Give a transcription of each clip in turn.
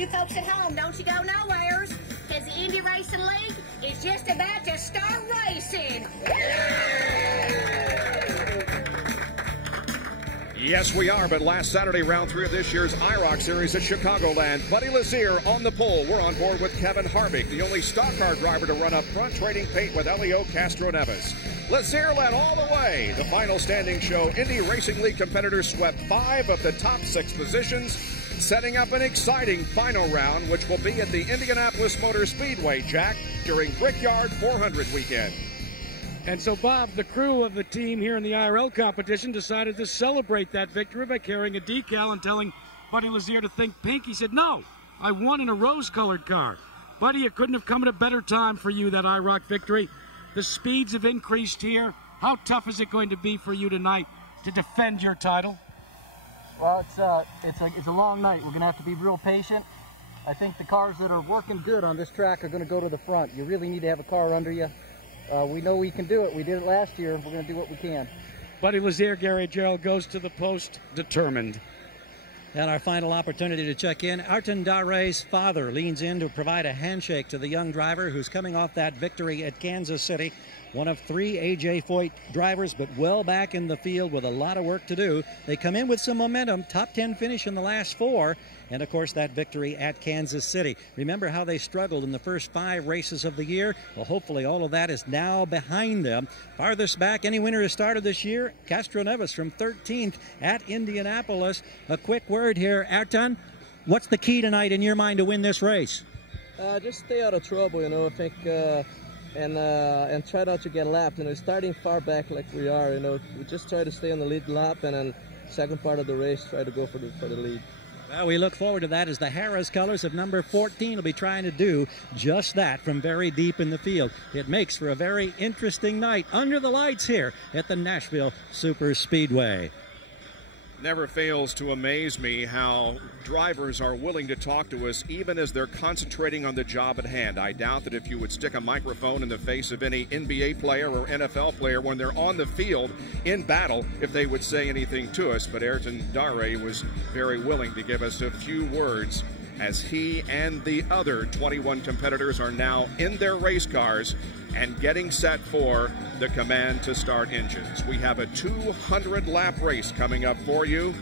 you folks at home, don't you go nowheres, because the Indy Racing League is just about to start racing. Yes, we are, but last Saturday, round 3 of this year's IROC Series at Chicagoland, Buddy Lazier on the pole. We're on board with Kevin Harvick, the only stock car driver to run up front, trading paint with Elio Castroneves. Lazier led all the way. The final standing show, Indy Racing League competitors swept 5 of the top 6 positions, setting up an exciting final round, which will be at the Indianapolis Motor Speedway, Jack, during Brickyard 400 weekend. And so, Bob, the crew of the team here in the IRL competition decided to celebrate that victory by carrying a decal and telling Buddy Lazier to think pink. He said, no, I won in a rose-colored car. Buddy, it couldn't have come at a better time for you, that IROC victory. The speeds have increased here. How tough is it going to be for you tonight to defend your title? Well, it's a long night. We're going to have to be real patient. I think the cars that are working good on this track are going to go to the front. You really need to have a car under you. We know we can do it. We did it last year. We're going to do what we can. Buddy Lazier, Gary Gerald goes to the post determined. And our final opportunity to check in, Arton Dare's father leans in to provide a handshake to the young driver who's coming off that victory at Kansas City. One of 3 A.J. Foyt drivers, but well back in the field with a lot of work to do. They come in with some momentum, top 10 finish in the last 4, and of course that victory at Kansas City. Remember how they struggled in the first 5 races of the year? Well, hopefully all of that is now behind them. Farthest back any winner has started this year, Castroneves from 13th at Indianapolis. A quick word here, Arton, what's the key tonight in your mind to win this race? Just stay out of trouble, I think, and try not to get lapped. Starting far back like we are, we just try to stay on the lead lap, and then second part of the race try to go for the lead. Well, we look forward to that as the Harris colors of number 14 will be trying to do just that from very deep in the field. It makes for a very interesting night under the lights here at the Nashville Superspeedway. Never fails to amaze me how drivers are willing to talk to us even as they're concentrating on the job at hand. I doubt that if you would stick a microphone in the face of any NBA player or NFL player when they're on the field in battle, if they would say anything to us. But Arton Dare was very willing to give us a few words as he and the other 21 competitors are now in their race cars and getting set for the command to start engines. We have a 200-lap race coming up for you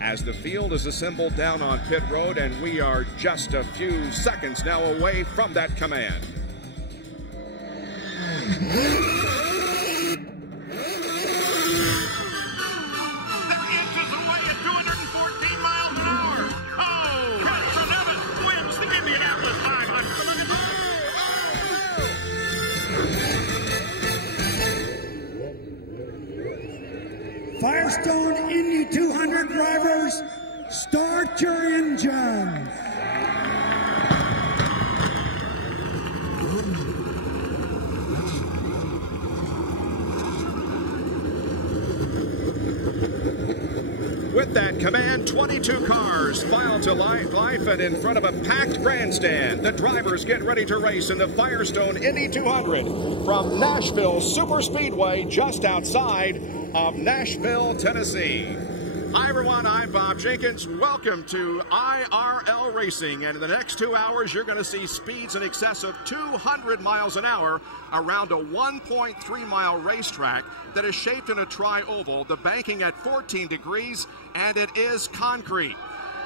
as the field is assembled down on pit road, and we are just a few seconds now away from that command. Firestone Indy 200 drivers, start your engines. With that command, 22 cars file to life and in front of a packed grandstand. The drivers get ready to race in the Firestone Indy 200 from Nashville Superspeedway just outside of Nashville, Tennessee. Hi everyone, I'm Bob Jenkins. Welcome to IRL Racing, and in the next 2 hours you're going to see speeds in excess of 200 miles an hour around a 1.3 mile racetrack that is shaped in a tri-oval, the banking at 14 degrees, and it is concrete.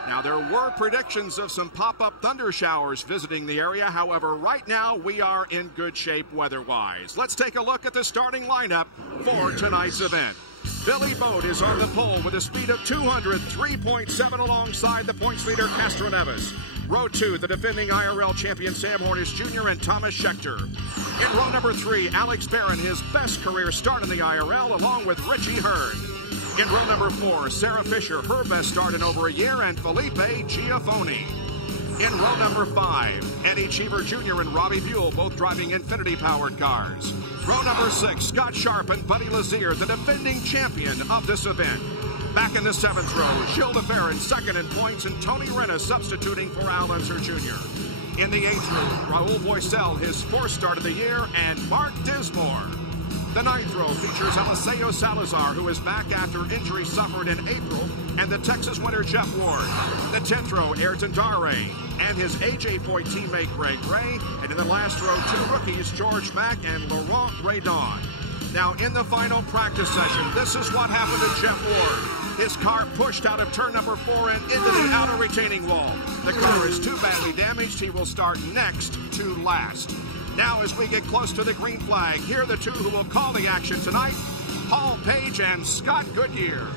Now, there were predictions of some pop-up thunder showers visiting the area. However, right now we are in good shape weather-wise. Let's take a look at the starting lineup for tonight's event. Billy Boat is on the pole with a speed of 203.7 alongside the points leader Castroneves. Row 2, the defending IRL champion Sam Hornish Jr. and Thomas Schechter. In row number 3, Alex Barron, his best career start in the IRL, along with Richie Hearn. In row number 4, Sarah Fisher, her best start in over a year, and Felipe Giafoni. In row number 5, Eddie Cheever Jr. and Robbie Buell, both driving Infinity-powered cars. Row number 6, Scott Sharp and Buddy Lazier, the defending champion of this event. Back in the 7th row, Gilles DeFerrin second in points, and Tony Renna substituting for Al Unser Jr. In the 8th row, Raul Boisel, his 4th start of the year, and Mark Dismore. The 9th row features Eliseo Salazar, who is back after injury suffered in April, and the Texas winner Jeff Ward. The 10th row, Ayrton Dare and his AJ Foyt teammate Greg Ray. And in the last row, 2 rookies, George Mack and Laurent Redon. Now, in the final practice session, this is what happened to Jeff Ward. His car pushed out of turn number 4 and into the outer retaining wall. The car is too badly damaged. He will start next to last. Now, as we get close to the green flag, here are the 2 who will call the action tonight, Paul Page and Scott Goodyear.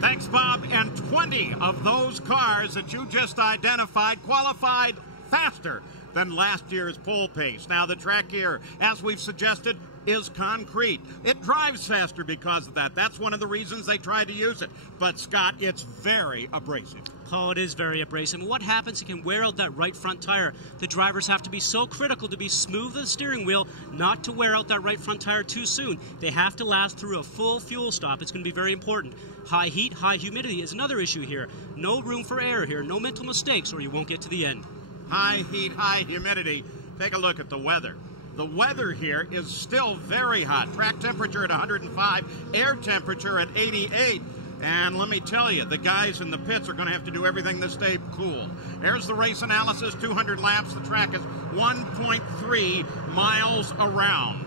Thanks, Bob. And 20 of those cars that you just identified qualified faster than last year's pole pace. Now, the track here, as we've suggested, is concrete. It drives faster because of that. That's one of the reasons they tried to use it. But, Scott, it's very abrasive. Oh, it is very abrasive. And what happens, it can wear out that right front tire. The drivers have to be so critical to be smooth with the steering wheel, not to wear out that right front tire too soon. They have to last through a full fuel stop. It's going to be very important. High heat, high humidity is another issue here. No room for error here. No mental mistakes or you won't get to the end. High heat, high humidity. Take a look at the weather. The weather here is still very hot. Track temperature at 105, air temperature at 88. And let me tell you, the guys in the pits are going to have to do everything to stay cool. There's the race analysis, 200 laps. The track is 1.3 miles around.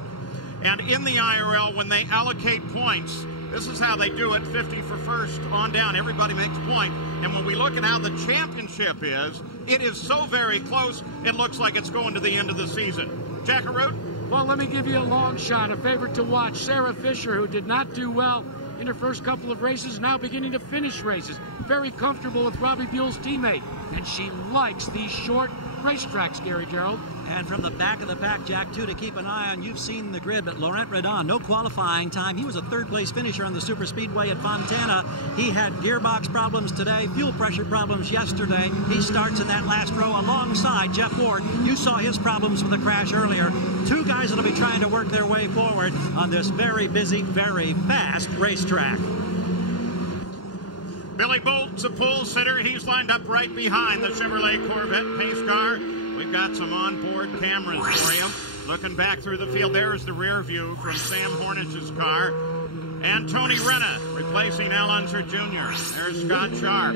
And in the IRL, when they allocate points, this is how they do it, 50 for first on down. Everybody makes a point. And when we look at how the championship is, it is so very close, it looks like it's going to the end of the season. Jackaroo? Well, let me give you a long shot, a favorite to watch. Sarah Fisher, who did not do well in her first couple of races, now beginning to finish races. Very comfortable with Robbie Buell's teammate. And she likes these short racetracks, Gary Gerald. And from the back of the pack, Jack, too, to keep an eye on, you've seen the grid, but Laurent Redon, no qualifying time. He was a third-place finisher on the Superspeedway at Fontana. He had gearbox problems today, fuel pressure problems yesterday. He starts in that last row alongside Jeff Ward. You saw his problems with the crash earlier. 2 guys that will be trying to work their way forward on this very busy, very fast racetrack. Billy Bolt's a pole sitter. He's lined up right behind the Chevrolet Corvette pace car. We've got some onboard cameras for you. Looking back through the field, there's the rear view from Sam Hornish's car. And Tony Renna replacing Al Unser Jr. There's Scott Sharp.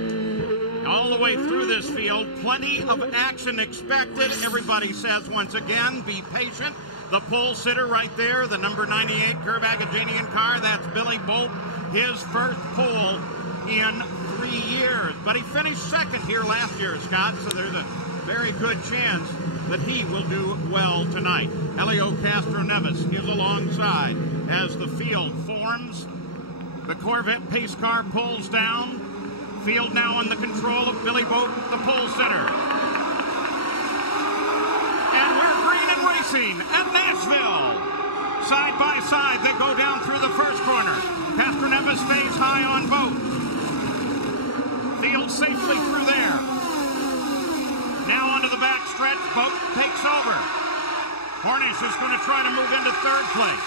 All the way through this field, plenty of action expected. Everybody says, once again, be patient. The pole sitter right there, the number 98 Curb Agajanian car, that's Billy Bolt. His first pole in 3 years. But he finished second here last year, Scott, so there's a very good chance that he will do well tonight. Helio Castro-Neves is alongside as the field forms. The Corvette pace car pulls down. Field now in the control of Billy Boat, the pole sitter. And we're green and racing at Nashville. Side by side, they go down through the first corner. Castro-Neves stays high on Boat. Field safely through there. Now onto the back stretch, Boat takes over. Hornish is going to try to move into third place.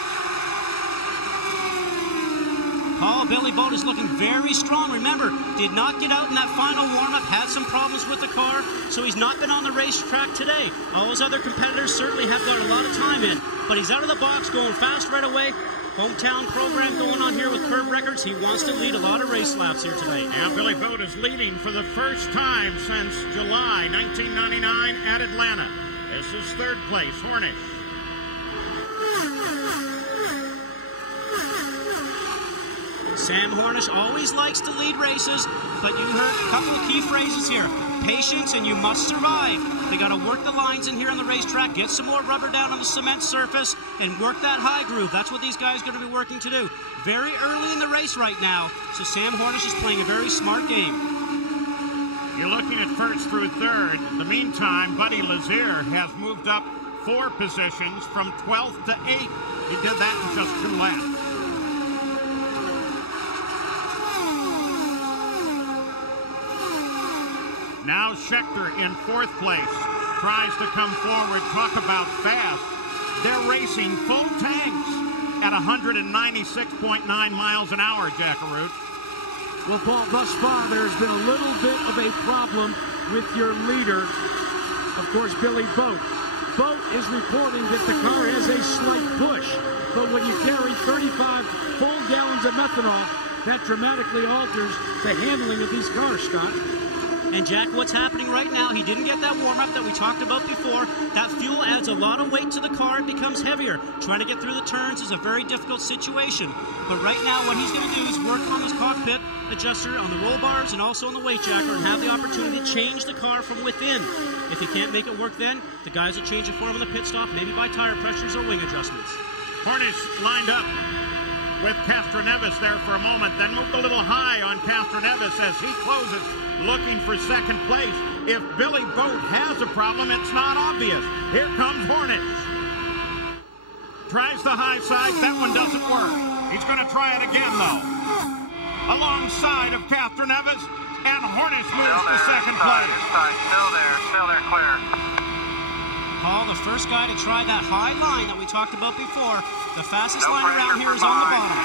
Billy Boat is looking very strong. Remember, did not get out in that final warm-up, had some problems with the car, so he's not been on the racetrack today. All his other competitors certainly have got a lot of time in, but he's out of the box, going fast right away. Hometown program going on here with Curb Records. He wants to lead a lot of race laps here tonight. And Billy Boat is leading for the first time since July 1999 at Atlanta. This is third place, Hornish. Sam Hornish always likes to lead races, but you heard a couple of key phrases here. Patience and you must survive. They got to work the lines in here on the racetrack, get some more rubber down on the cement surface, and work that high groove. That's what these guys are going to be working to do. Very early in the race right now, so Sam Hornish is playing a very smart game. You're looking at first through third. In the meantime, Buddy Lazier has moved up 4 positions from 12th to 8th. He did that in just 2 laps. Now Schechter in 4th place tries to come forward. Talk about fast. They're racing full tanks at 196.9 miles an hour, Jackaroo. Well, Paul, thus far there's been a little bit of a problem with your leader, of course, Billy Boat. Boat is reporting that the car has a slight push. but when you carry 35 full gallons of methanol, that dramatically alters the handling of these cars, Scott. And Jack, what's happening right now, he didn't get that warm-up that we talked about before. That fuel adds a lot of weight to the car. It becomes heavier. Trying to get through the turns is a very difficult situation. But right now, what he's going to do is work on his cockpit adjuster on the roll bars and also on the weight jacker and have the opportunity to change the car from within. If he can't make it work then, the guys will change it for him in the pit stop, maybe by tire pressures or wing adjustments. Hornish lined up with Castroneves there for a moment, then moved a little high on Castroneves as he closes, looking for second place. If Billy Boat has a problem, it's not obvious. Here comes Hornish. Tries the high side. That one doesn't work. He's going to try it again, though. Alongside of Castroneves, and Hornish moves to second place. Still there, clear. Paul, the first guy to try that high line that we talked about before. The fastest line around here is on the bottom.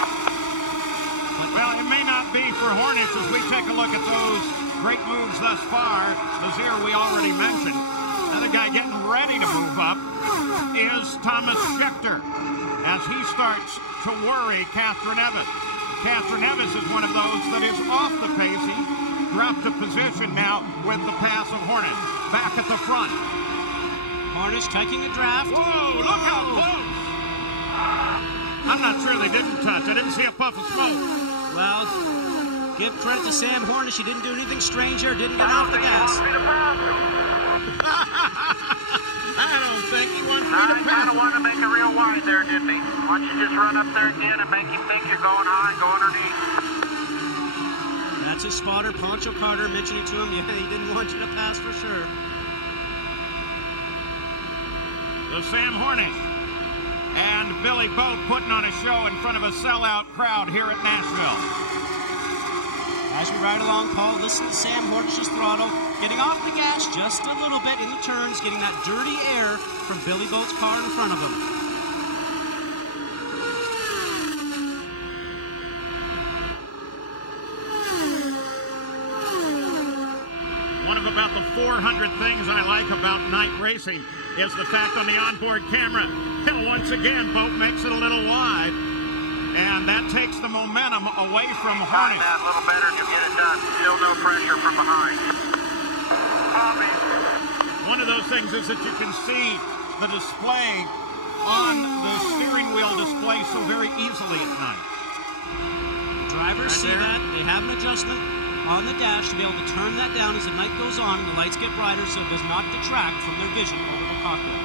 Well, it may not be for Hornish as we take a look at those great moves thus far. Lazier, we already mentioned. Another guy getting ready to move up is Thomas Schechter as he starts to worry Castroneves. Castroneves is one of those that is off the pace. He dropped a position now with the pass of Hornish. Back at the front. Hornish taking a draft. Whoa, look how close. I'm not sure they didn't touch. I didn't see a puff of smoke. Well, give credit to Sam Hornish. He didn't do anything strange here. Didn't get off the gas. I don't think he wants me to pass. He kind of wanted to make it real wide there, didn't he? Why don't you just run up there again and make him think you're going high and go underneath? That's his spotter, Poncho Carter, mentioning to him, yeah, he didn't want you to pass for sure. So Sam Hornish and Billy Boat putting on a show in front of a sellout crowd here at Nashville. As we ride along, Paul, listen to Sam Hornish's throttle, getting off the gas just a little bit in the turns, getting that dirty air from Billy Boat's car in front of him. One of about the 400 things I like about night racing is the fact on the onboard camera, once again, Boat makes it a little wide, and that takes the momentum away from Hornish. That a little better and you'll get it done. Still no pressure from behind. One of those things is that you can see the display on the steering wheel display so very easily at night. Drivers see that. They have an adjustment on the dash to be able to turn that down as the night goes on and the lights get brighter so it does not detract from their vision over the cockpit.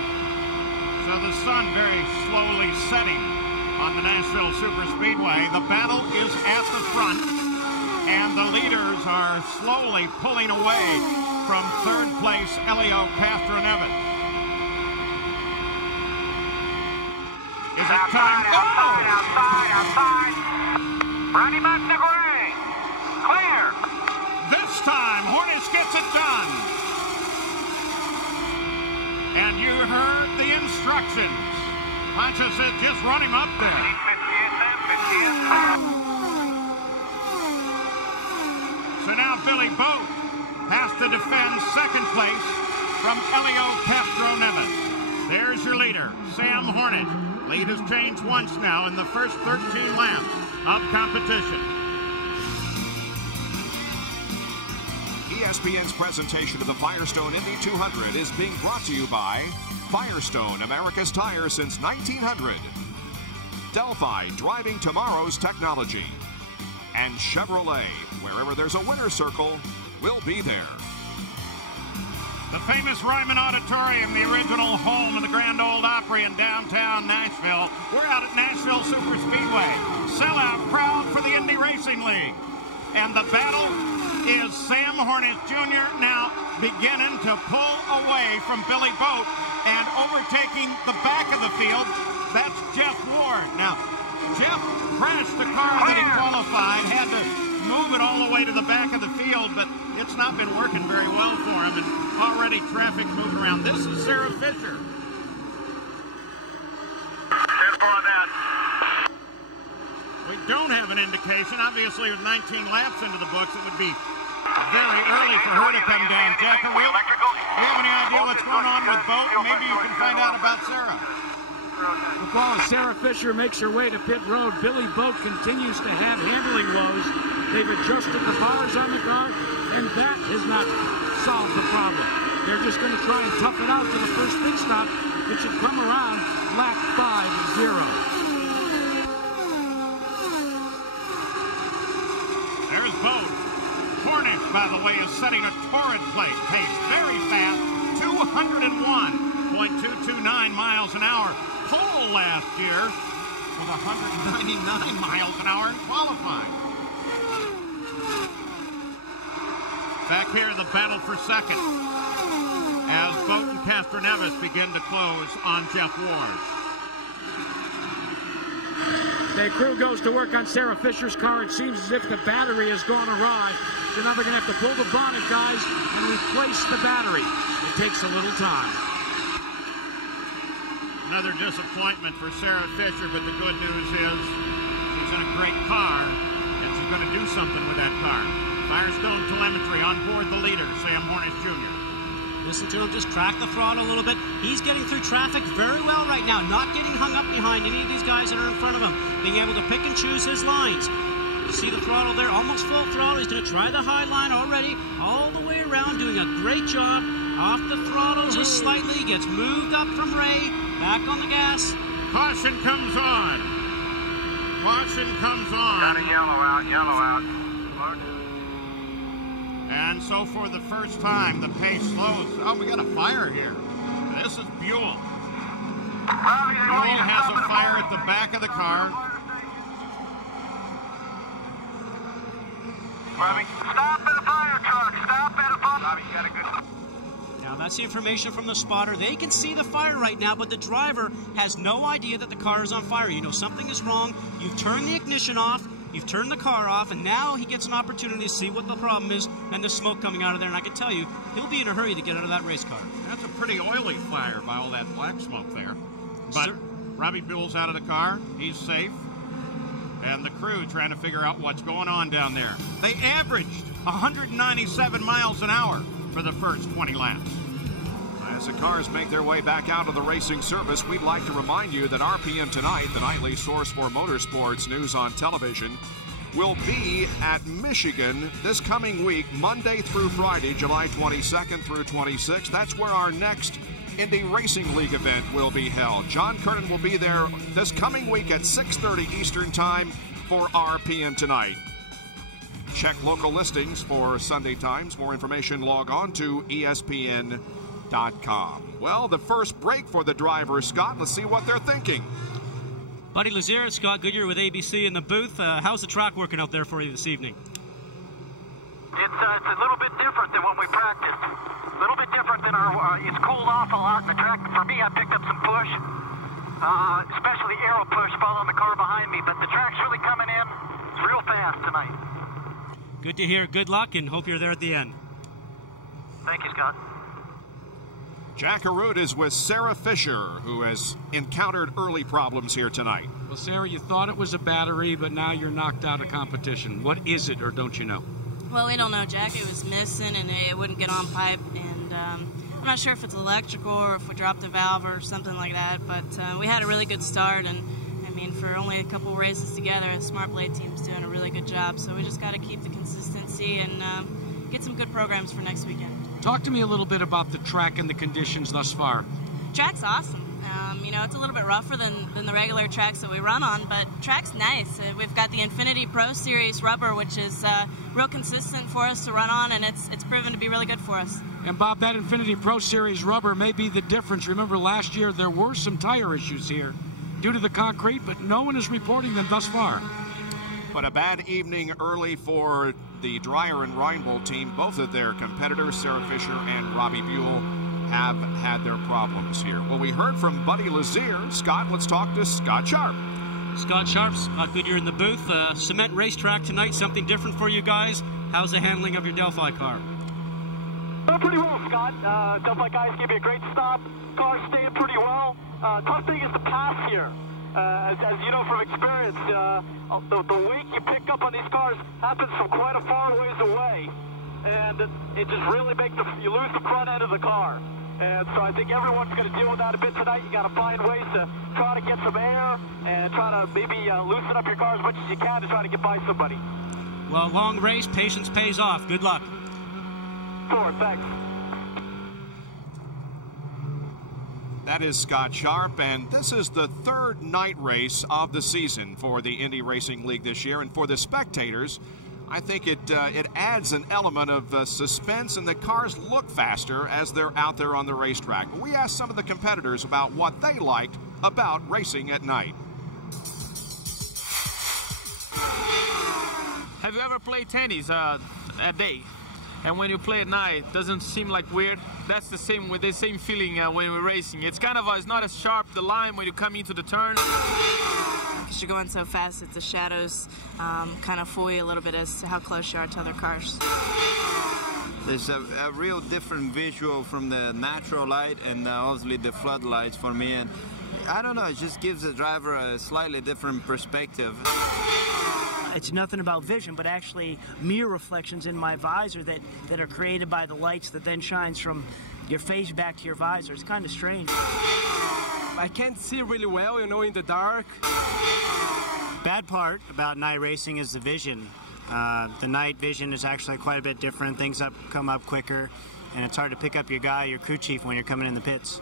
So the sun very slowly setting on the Nashville Superspeedway. The battle is at the front, and the leaders are slowly pulling away from third place Elio Castroneves. Is it time? Outside. Run him up the gray. Clear. This time, Hornish gets it done. And you heard the instructions. Pancho said, just run him up there. So now Billy Boat has to defend second place from Elio Castroneves. There's your leader, Sam Hornish. Lead has changed once now in the first 13 laps of competition. ESPN's presentation of the Firestone Indy 200 is being brought to you by Firestone, America's tire since 1900. Delphi, driving tomorrow's technology. And Chevrolet, wherever there's a winner's circle, we'll be there. The famous Ryman Auditorium, the original home of the Grand Ole Opry in downtown Nashville. We're out at Nashville Superspeedway. Sellout crowd for the Indy Racing League. And the battle is Sam Hornish Jr. now beginning to pull away from Billy Boat and overtaking the back of the field. That's Jeff Ward. Now, Jeff crashed the car that he qualified, had to move it all the way to the back of the field, but it's not been working very well for him, and already traffic moving around. This is Sarah Fisher. We don't have an indication. Obviously, with 19 laps into the books, it would be very early for her to come down. Jack, do you have any idea what's going on with Boat? Maybe you can find out about Sarah. The ball, Sarah Fisher makes her way to pit road. Billy Boat continues to have handling woes. They've adjusted the bars on the car, and that has not solved the problem. They're just going to try and tough it out to the first pit stop, which should come around lap 5-0. There's Boat. Cornish, by the way, is setting a torrid pace. Very fast, 201.229 miles an hour. Pole last year with 199 miles an hour in qualifying. Back here, the battle for second as Boat and Castroneves begin to close on Jeff Ward. The crew goes to work on Sarah Fisher's car. It seems as if the battery has gone awry. So now they're going to have to pull the bonnet, guys, and replace the battery. It takes a little time. Another disappointment for Sarah Fisher, but the good news is she's in a great car, and she's going to do something with that car. Firestone telemetry on board the leader, Sam Hornish Jr. Listen to him, just crack the throttle a little bit. He's getting through traffic very well right now, not getting hung up behind any of these guys that are in front of him, being able to pick and choose his lines. You see the throttle there, almost full throttle. He's going to try the high line already, all the way around, doing a great job. Off the throttle just slightly, gets moved up from Ray, back on the gas. Caution comes on. Caution comes on. Got a yellow out, yellow out. And so for the first time, the pace slows. Oh, we got a fire here. This is Buell. Buell has a fire at the back of the car. Robbie, stop at a fire truck. Stop at a fire. Robbie, you got a good... Now that's the information from the spotter. They can see the fire right now, but the driver has no idea that the car is on fire. You know something is wrong. You've turned the ignition off. You've turned the car off, and now he gets an opportunity to see what the problem is and the smoke coming out of there. And I can tell you, he'll be in a hurry to get out of that race car. That's a pretty oily fire by all that black smoke there. But Robbie Buell's out of the car. He's safe. And the crew trying to figure out what's going on down there. They averaged 197 miles an hour for the first 20 laps. As the cars make their way back out of the racing service, we'd like to remind you that RPM Tonight, the nightly source for motorsports news on television, will be at Michigan this coming week, Monday through Friday, July 22nd through 26th. That's where our next Indy Racing League event will be held. John Kernan will be there this coming week at 6:30 Eastern Time for RPM Tonight. Check local listings for Sunday times. More information, log on to ESPN.com. Well, the first break for the drivers, Scott. Let's see what they're thinking. Buddy Lazier, Scott Goodyear with ABC in the booth. How's the track working out there for you this evening? It's a little bit different than when we practiced. A little bit different than our, it's cooled off a lot in the track. For me, I picked up some push, especially aero push following the car behind me, but the track's really coming in. It's real fast tonight. Good to hear. Good luck, and hope you're there at the end. Thank you, Scott. Jack Arute is with Sarah Fisher, who has encountered early problems here tonight. Well, Sarah, you thought it was a battery, but now you're knocked out of competition. What is it, or don't you know? Well, we don't know, Jack. It was missing, and it wouldn't get on pipe, and I'm not sure if it's electrical or if we dropped a valve or something like that, but we had a really good start, and I mean, for only a couple races together, the Smart Blade team's doing a really good job, so we just got to keep the consistency and get some good programs for next weekend. Talk to me a little bit about the track and the conditions thus far. Track's awesome. You know, it's a little bit rougher than the regular tracks that we run on, but track's nice. We've got the Infinity Pro Series rubber, which is real consistent for us to run on, and it's proven to be really good for us. And Bob, that Infinity Pro Series rubber may be the difference. Remember last year there were some tire issues here due to the concrete, but no one is reporting them thus far. But a bad evening early for the Dreyer and Reinbold team. Both of their competitors, Sarah Fisher and Robbie Buell, have had their problems here. Well, we heard from Buddy Lazier. Scott, let's talk to Scott Sharp. Scott Sharp, Scott Goodyear in the booth. Cement racetrack tonight, something different for you guys. How's the handling of your Delphi car? Pretty well, Scott. Delphi guys gave me a great stop. Car's staying pretty well. Tough thing is the pass here. As you know from experience, the weight you pick up on these cars happens from quite a far ways away. And it just really makes you lose the front end of the car. And so I think everyone's going to deal with that a bit tonight. You got to find ways to try to get some air and try to maybe loosen up your car as much as you can to try to get by somebody. Well, long race, patience pays off. Good luck. Sure, thanks. That is Scott Sharp, and this is the third night race of the season for the Indy Racing League this year. And for the spectators, I think it adds an element of suspense, and the cars look faster as they're out there on the racetrack. But we asked some of the competitors about what they liked about racing at night. Have you ever played tennis at day? And when you play at night, doesn't seem like weird? That's the same with the same feeling when we're racing. It's kind of it's not as sharp, the line when you come into the turn. Because you're going so fast that the shadows kind of fool you a little bit as to how close you are to other cars. There's a real different visual from the natural light and obviously the floodlights for me. And I don't know, it just gives the driver a slightly different perspective. It's nothing about vision, but actually mirror reflections in my visor that are created by the lights that then shines from your face back to your visor. It's kind of strange. I can't see really well, you know, in the dark. Bad part about night racing is the vision. The night vision is actually quite a bit different. Things come up quicker, and it's hard to pick up your guy, your crew chief, when you're coming in the pits.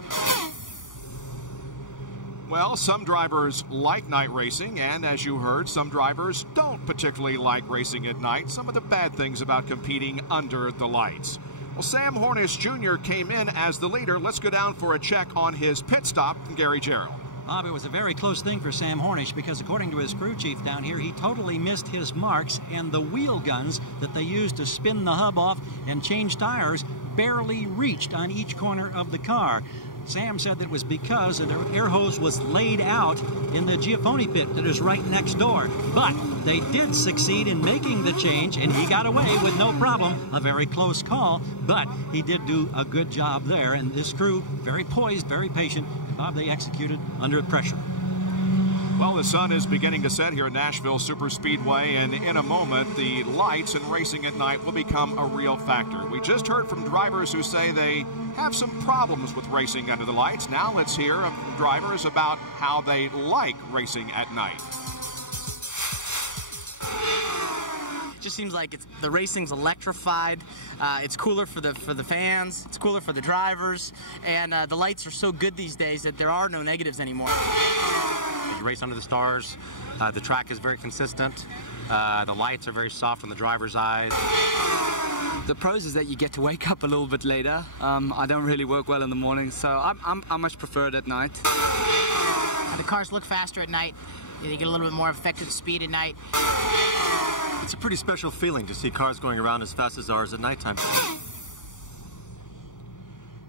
Well, some drivers like night racing, and as you heard, some drivers don't particularly like racing at night. Some of the bad things about competing under the lights. Well, Sam Hornish Jr. came in as the leader. Let's go down for a check on his pit stop from Gary Jarrell. Bob, it was a very close thing for Sam Hornish because according to his crew chief down here, he totally missed his marks, and the wheel guns that they used to spin the hub off and change tires barely reached on each corner of the car. Sam said that it was because their air hose was laid out in the Giafone pit that is right next door. But they did succeed in making the change, and he got away with no problem. A very close call, but he did do a good job there. And this crew, very poised, very patient. Bob, they executed under pressure. Well, the sun is beginning to set here at Nashville Superspeedway, and in a moment, the lights and racing at night will become a real factor. We just heard from drivers who say they have some problems with racing under the lights. Now let's hear from drivers about how they like racing at night. It just seems like the racing's electrified. It's cooler for the fans. It's cooler for the drivers, and the lights are so good these days that there are no negatives anymore. You race under the stars. The track is very consistent. The lights are very soft on the driver's eyes. The pros is that you get to wake up a little bit later. I don't really work well in the morning, so I much prefer it at night. The cars look faster at night. You get a little bit more effective speed at night. It's a pretty special feeling to see cars going around as fast as ours at nighttime.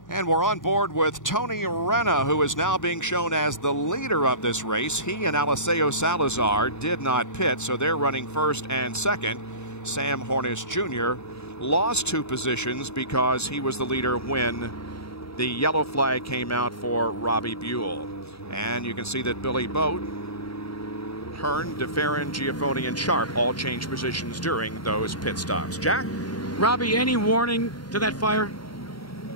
And we're on board with Tony Renna, who is now being shown as the leader of this race. He and Eliseo Salazar did not pit, so they're running first and second. Sam Hornish Jr. lost 2 positions because he was the leader when the yellow flag came out for Robbie Buell. And you can see that Billy Boat, Hearn, DeFerrin, Giafone, and Sharp all changed positions during those pit stops. Jack? Robbie, any warning to that fire?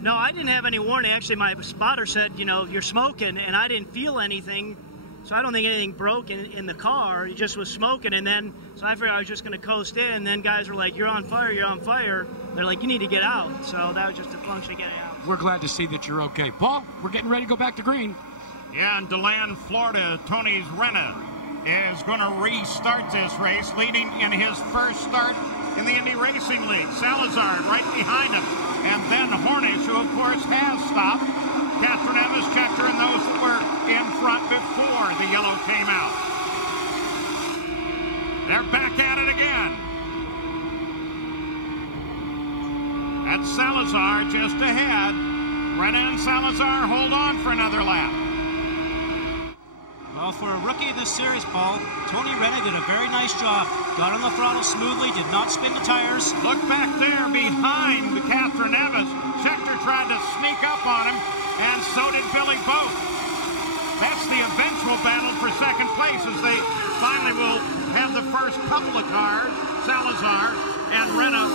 No, I didn't have any warning. Actually, my spotter said, you know, you're smoking, and I didn't feel anything. So I don't think anything broke in the car. It just was smoking, and then, so I figured I was just going to coast in, and then guys were like, you're on fire, you're on fire. They're like, you need to get out. So that was just a function of getting out. We're glad to see that you're okay. Paul, we're getting ready to go back to green. Yeah, in DeLand, Florida, Tony Renna is going to restart this race, leading in his first start in the Indy Racing League. Salazar right behind him, and then Hornish, who of course has stopped. Catherine Evans checked her, and those that were in front before the yellow came out. They're back at it again. That's Salazar just ahead. Renna and Salazar hold on for another lap. Well, for a rookie in this series, Paul, Tony Renna did a very nice job. Got on the throttle smoothly, did not spin the tires. Look back there behind Catherine Evans. Schechter tried to sneak up on him, and so did Billy Boat. That's the eventual battle for second place, as they finally will have the first couple of cars, Salazar and Renna,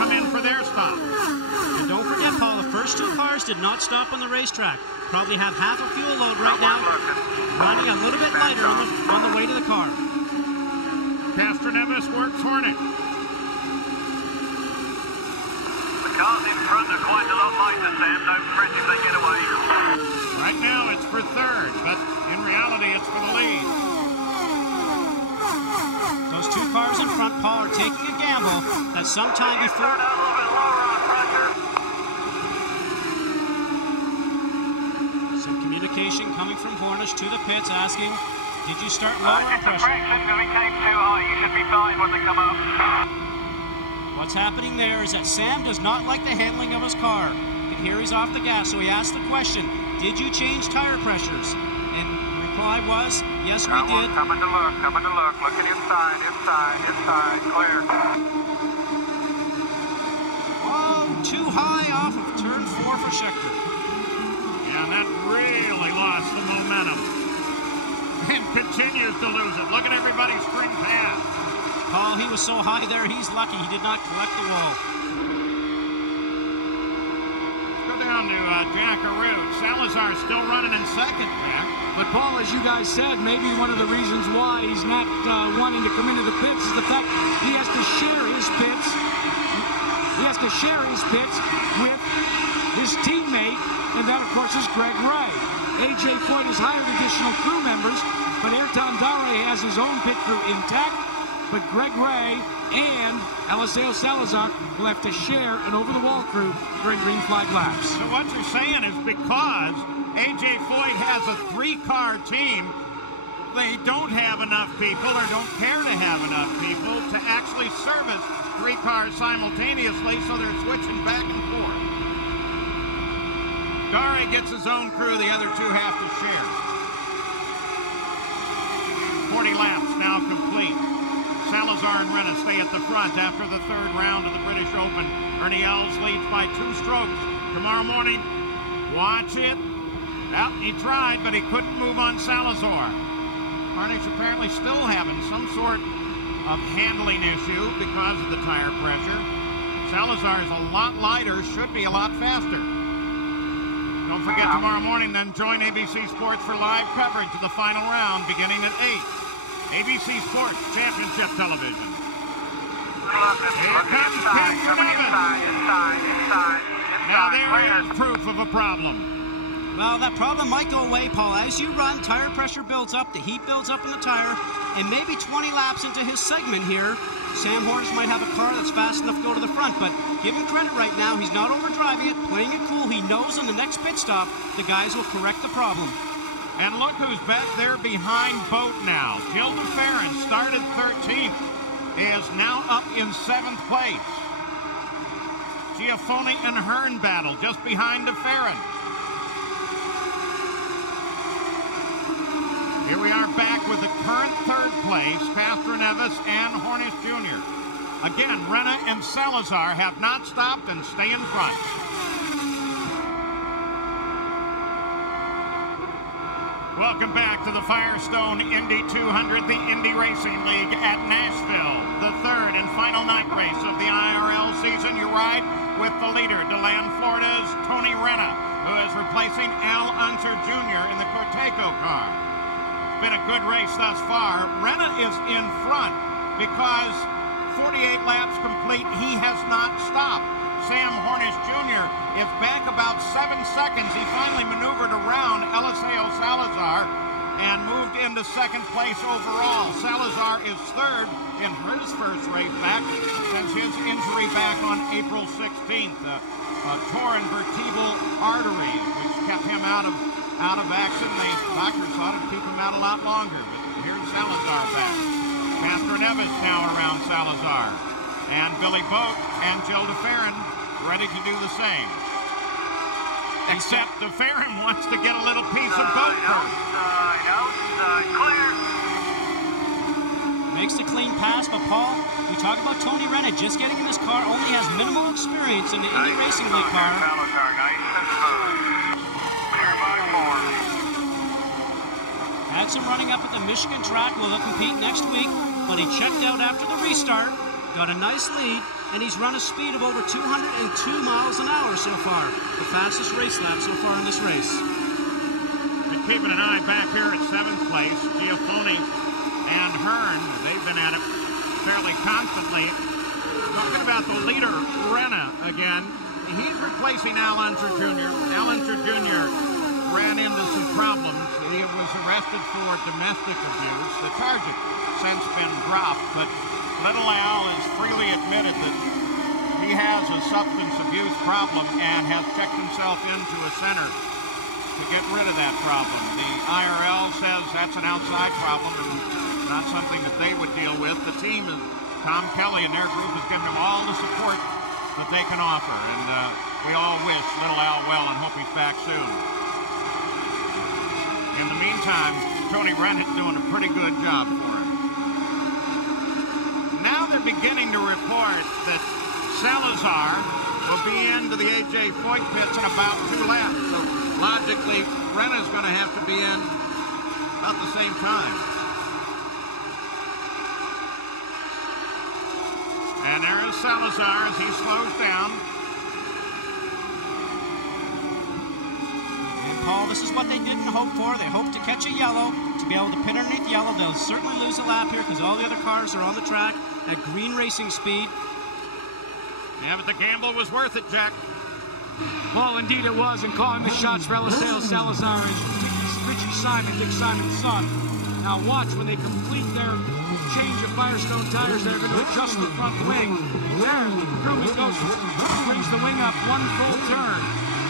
come in for their stop. And don't forget, Paul, the first first two cars did not stop on the racetrack. Probably have half a fuel load right now, running a little bit lighter on the way to the car. Castroneves works Hornet. The cars in front are quite a lot lighter, Sam. Don't fret if they get away. Right now it's for third, but in reality it's for the lead. Those two cars in front, Paul, are taking a gamble that sometime before... Some communication coming from Hornish to the pits asking, did you start lowering pressure? We came too high. You should be fine when they come up. What's happening there is that Sam does not like the handling of his car. And here he's off the gas, so he asked the question, did you change tire pressures? And the reply was, yes, we did. Coming to look. Looking inside, clear. Oh, too high off of turn 4 for Schechter. Yeah, and that really lost the momentum. And continues to lose it. Look at everybody spring past. Paul, he was so high there, he's lucky he did not collect the wall. Go down to Jackaroo. Salazar still running in second, Jack. But Paul, as you guys said, maybe one of the reasons why he's not wanting to come into the pits is the fact he has to share his pits. He has to share his pits with his teammate, and that, of course, is Greg Ray. A.J. Foyt has hired additional crew members, but Ayrton Dare has his own pit crew intact. But Greg Ray and Eliseo Salazar will have to share an over-the-wall crew during green flag laps. So what you're saying is because A.J. Foyt has a 3-car team, they don't have enough people or don't care to have enough people to actually service 3 cars simultaneously, so they're switching back and forth. Dare gets his own crew, the other 2 have to share. 40 laps now complete. Salazar and Renna stay at the front after the 3rd round of the British Open. Ernie Els leads by 2 strokes. Tomorrow morning, watch it. Well, he tried, but he couldn't move on Salazar. Harnish apparently still having some sort of handling issue because of the tire pressure. Salazar is a lot lighter, should be a lot faster. Don't forget tomorrow morning, then join ABC Sports for live coverage of the final round beginning at 8. ABC Sports Championship Television. Here comes Castroneves. Now there is proof of a problem. Well, that problem might go away, Paul. As you run, tire pressure builds up, the heat builds up in the tire, and maybe 20 laps into his segment here, Sam Hornish might have a car that's fast enough to go to the front, but give him credit right now. He's not overdriving it, playing it cool. He knows on the next pit stop, the guys will correct the problem. And look who's back there behind Boat now. Jill DeFerrin started 13th, is now up in 7th place. Giafone and Hearn battle just behind DeFerrin. Here we are back with the current 3rd place, Castroneves and Hornish Jr. Again, Renna and Salazar have not stopped and stay in front. Welcome back to the Firestone Indy 200, the Indy Racing League at Nashville. The 3rd and final night race of the IRL season. You ride with the leader, DeLand, Florida's Tony Renna, who is replacing Al Unser Jr. in the Corteco car. It's been a good race thus far. Renna is in front because 48 laps complete, he has not stopped. Sam Hornish Jr. is back about 7 seconds. He finally maneuvered around Eliseo Salazar and moved into 2nd place overall. Salazar is 3rd in his first race back since his injury back on April 16th. A torn vertebral artery, which kept him out of action. The doctors thought it'd keep him out a lot longer, but here's Salazar back. Castroneves now around Salazar. And Billy Boat and Jill DeFerrin ready to do the same. Except DeFerrin wants to get a little piece of Boat first. Clear. Makes the clean pass, but Paul, we talk about Tony Renna just getting in this car, only has minimal experience in the Indy Racing League car. Had some running up at the Michigan track where they'll compete next week, but he checked out after the restart, got a nice lead, and he's run a speed of over 202 miles an hour so far. The fastest race lap so far in this race. And keeping an eye back here at 7th place, Giafone and Hearn, they've been at it fairly constantly. Talking about the leader, Renna, again. He's replacing Al Unser Jr. Al Unser Jr. ran into some problems. He was arrested for domestic abuse. The charge has since been dropped, but little Al has freely admitted that he has a substance abuse problem and has checked himself into a center to get rid of that problem. The IRL says that's an outside problem and not something that they would deal with. The team, Tom Kelly and their group, has given him all the support that they can offer, and we all wish little Al well and hope he's back soon. In the meantime, Tony Rennett's doing a pretty good job for him. Now they're beginning to report that Salazar will be into the A.J. Foyt pits in about 2 laps. So logically, Renna's going to have to be in about the same time. And there is Salazar as he slows down. Paul, this is what they didn't hope for. They hoped to catch a yellow, to be able to pit underneath yellow. They'll certainly lose a lap here because all the other cars are on the track at green racing speed. Yeah, but the gamble was worth it, Jack. Well, indeed it was, and calling the shots for Eliseo Salazar and Richie Simon, Dick Simon's son. Now watch when they complete their change of Firestone tires, they're going to adjust the front wing. There, through he goes, brings the wing up 1 full turn.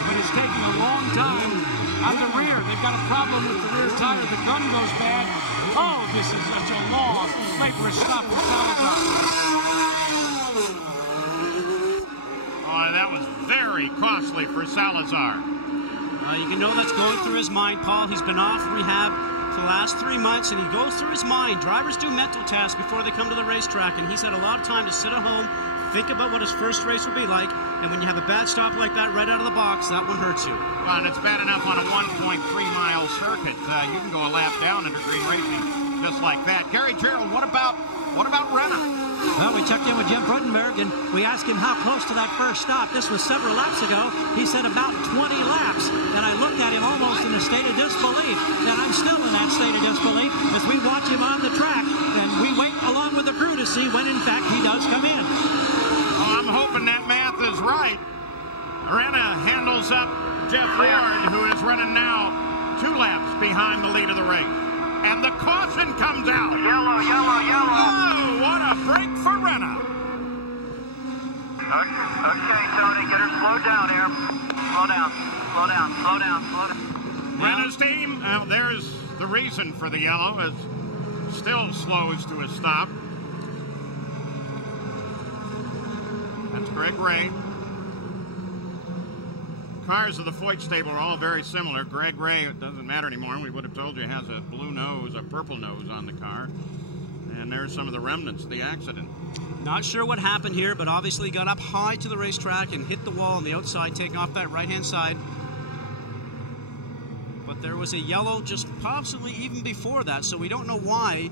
But it's taking a long time on the rear. They've got a problem with the rear tire. The gun goes bad. Oh, this is such a long, laborious stop for Salazar. Oh, that was very costly for Salazar. You can know that's going through his mind, Paul. He's been off rehab for the last 3 months, and he goes through his mind. Drivers do mental tasks before they come to the racetrack, and he's had a lot of time to sit at home, think about what his first race would be like, and when you have a bad stop like that right out of the box, that one hurts you. Well, and it's bad enough on a 1.3-mile circuit. You can go a lap down into green racing just like that. Gary Gerald, what about Renna? Well, we checked in with Jim Freudenberg, and we asked him how close to that first stop. This was several laps ago. He said about 20 laps, and I looked at him almost in a state of disbelief. And I'm still in that state of disbelief as we watch him on the track, and we wait along with the crew to see when, in fact, he does come in. I'm hoping that math is right. Renna handles up Jeff Ward, who is running now 2 laps behind the lead of the race. And the caution comes out. Yellow, yellow, yellow. Oh, what a break for Renna. Okay, Tony, get her slowed down here. Slow down, slow down, slow down, slow down. Renna's team, well, there's the reason for the yellow. It still slows to a stop. That's Greg Ray. Cars of the Foyt stable are all very similar. Greg Ray, it doesn't matter anymore. We would have told you has a blue nose, a purple nose on the car. And there's some of the remnants of the accident. Not sure what happened here, but obviously got up high to the racetrack and hit the wall on the outside, taking off that right-hand side. But there was a yellow just possibly even before that, so we don't know why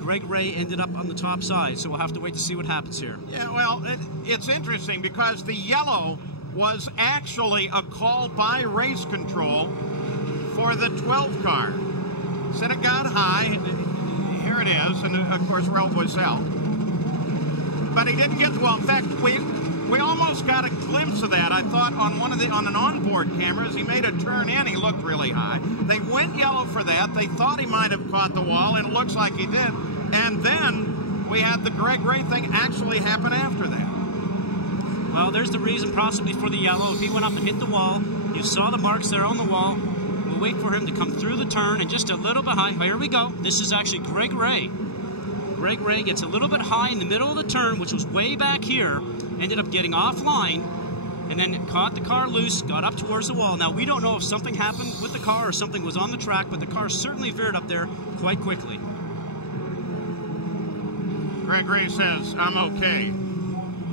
Greg Ray ended up on the top side. So we'll have to wait to see what happens here. Yeah, well, it's interesting because the yellow was actually a call by race control for the 12 car. Said it got high. Here it is, and of course Ralph Boiselle. But he didn't get to, well, in fact, we almost got a glimpse of that. I thought on an onboard camera, as he made a turn in, he looked really high. They went yellow for that. They thought he might have caught the wall, and it looks like he did. And then we had the Greg Ray thing actually happen after that. Well, there's the reason possibly for the yellow. If he went up and hit the wall, you saw the marks there on the wall. We'll wait for him to come through the turn and just a little behind. Here we go. This is actually Greg Ray. Greg Ray gets a little bit high in the middle of the turn, which was way back here, ended up getting offline, and then caught the car loose, got up towards the wall. Now, we don't know if something happened with the car or something was on the track, but the car certainly veered up there quite quickly. Greg Ray says, I'm okay,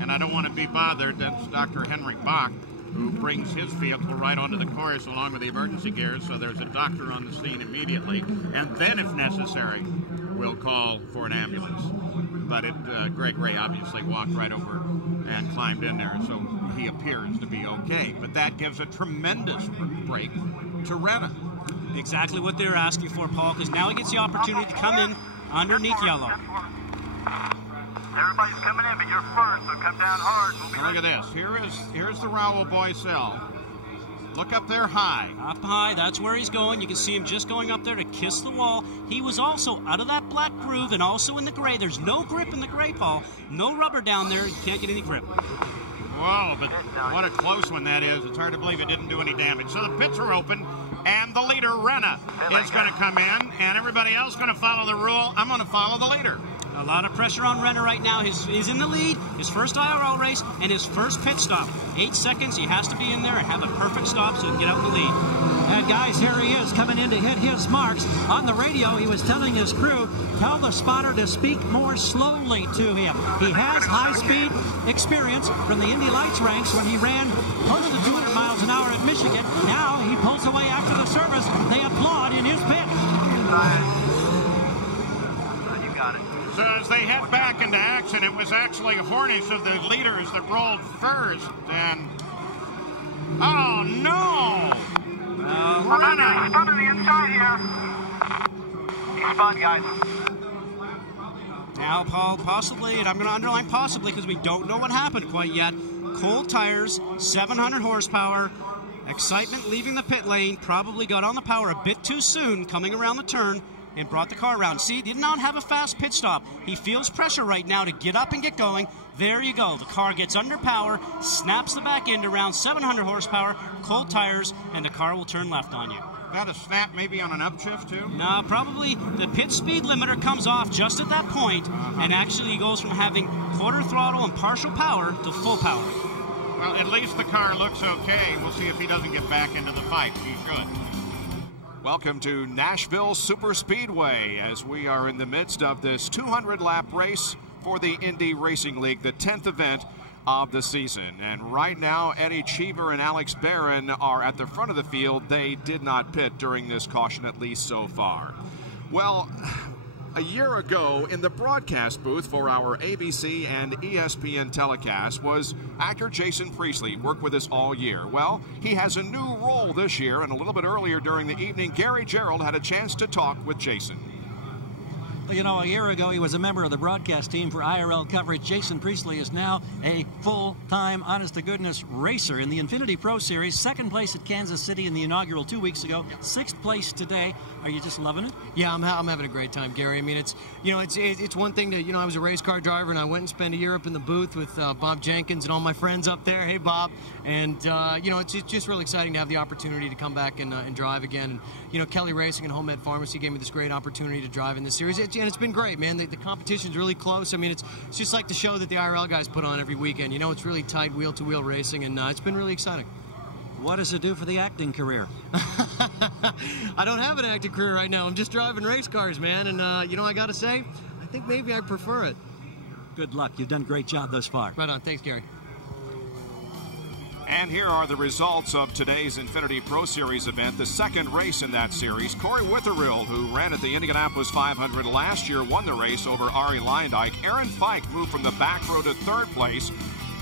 and I don't want to be bothered. That's Dr. Henry Bach. who brings his vehicle right onto the course along with the emergency gears, so there's a doctor on the scene immediately, and then if necessary we'll call for an ambulance. But Greg Ray obviously walked right over and climbed in there, so he appears to be okay. But that gives a tremendous break to Renna. Exactly what they were asking for, Paul, because now he gets the opportunity to come in underneath yellow. Everybody's coming in, but you're first, so come down hard. Now look at this. Here's the Raoul Boisel. Look up there high. Up high, that's where he's going. You can see him just going up there to kiss the wall. He was also out of that black groove and also in the gray. There's no grip in the gray, Paul. No rubber down there. You can't get any grip. Wow, but what a close one that is. It's hard to believe it didn't do any damage. So the pits are open, and the leader, Renna, is going to come in, and everybody else going to follow the rule. I'm going to follow the leader. A lot of pressure on Renna right now. He's in the lead, his first IRL race, and his first pit stop. 8 seconds, he has to be in there and have a perfect stop so he can get out in the lead. And guys, here he is coming in to hit his marks. On the radio, he was telling his crew, tell the spotter to speak more slowly to him. He has high-speed experience from the Indy Lights ranks when he ran close to 200 miles an hour at Michigan. Now he pulls away after the service. They applaud in his pit. You got it. So as they head back into action, it was actually Hornish of the leaders that rolled first, and oh no! Renna. He's under the inside here. He's spun, guys. Now, Paul, possibly, and I'm going to underline possibly because we don't know what happened quite yet. Cold tires, 700 horsepower, excitement leaving the pit lane, probably got on the power a bit too soon coming around the turn and brought the car around. See, did not have a fast pit stop. He feels pressure right now to get up and get going. There you go. The car gets under power, snaps the back end around 700 horsepower, cold tires, and the car will turn left on you. That a snap maybe on an upshift too? No, probably the pit speed limiter comes off just at that point, and actually he goes from having quarter throttle and partial power to full power. Well, at least the car looks okay. We'll see if he doesn't get back into the fight. He should. Welcome to Nashville Superspeedway as we are in the midst of this 200-lap race for the Indy Racing League, the 10th event of the season. And right now, Eddie Cheever and Alex Barron are at the front of the field. They did not pit during this caution, at least so far. Well, a year ago in the broadcast booth for our ABC and ESPN telecast was actor Jason Priestley, worked with us all year. Well, he has a new role this year, and a little bit earlier during the evening, Gary Gerald had a chance to talk with Jason. Well, you know, a year ago he was a member of the broadcast team for IRL coverage. Jason Priestley is now a full-time, honest-to-goodness racer in the Infinity Pro Series. Second place at Kansas City in the inaugural 2 weeks ago. Sixth place today. Are you just loving it? Yeah, I'm having a great time, Gary. I mean, it's one thing to, I was a race car driver, and I went and spent a year up in the booth with Bob Jenkins and all my friends up there. Hey, Bob. And, it's just really exciting to have the opportunity to come back and drive again. And, Kelly Racing and Home Med Pharmacy gave me this great opportunity to drive in this series. And it's been great, man. The competition's really close. I mean, it's just like the show that the IRL guys put on every weekend. It's really tight wheel-to-wheel racing, and it's been really exciting. What does it do for the acting career? I don't have an acting career right now. I'm just driving race cars, man. And, I got to say, I think maybe I prefer it. Good luck. You've done a great job thus far. Right on. Thanks, Gary. And here are the results of today's Infinity Pro Series event, the second race in that series. Corey Witherill, who ran at the Indianapolis 500 last year, won the race over Ari Leindijk. Aaron Fike moved from the back row to third place.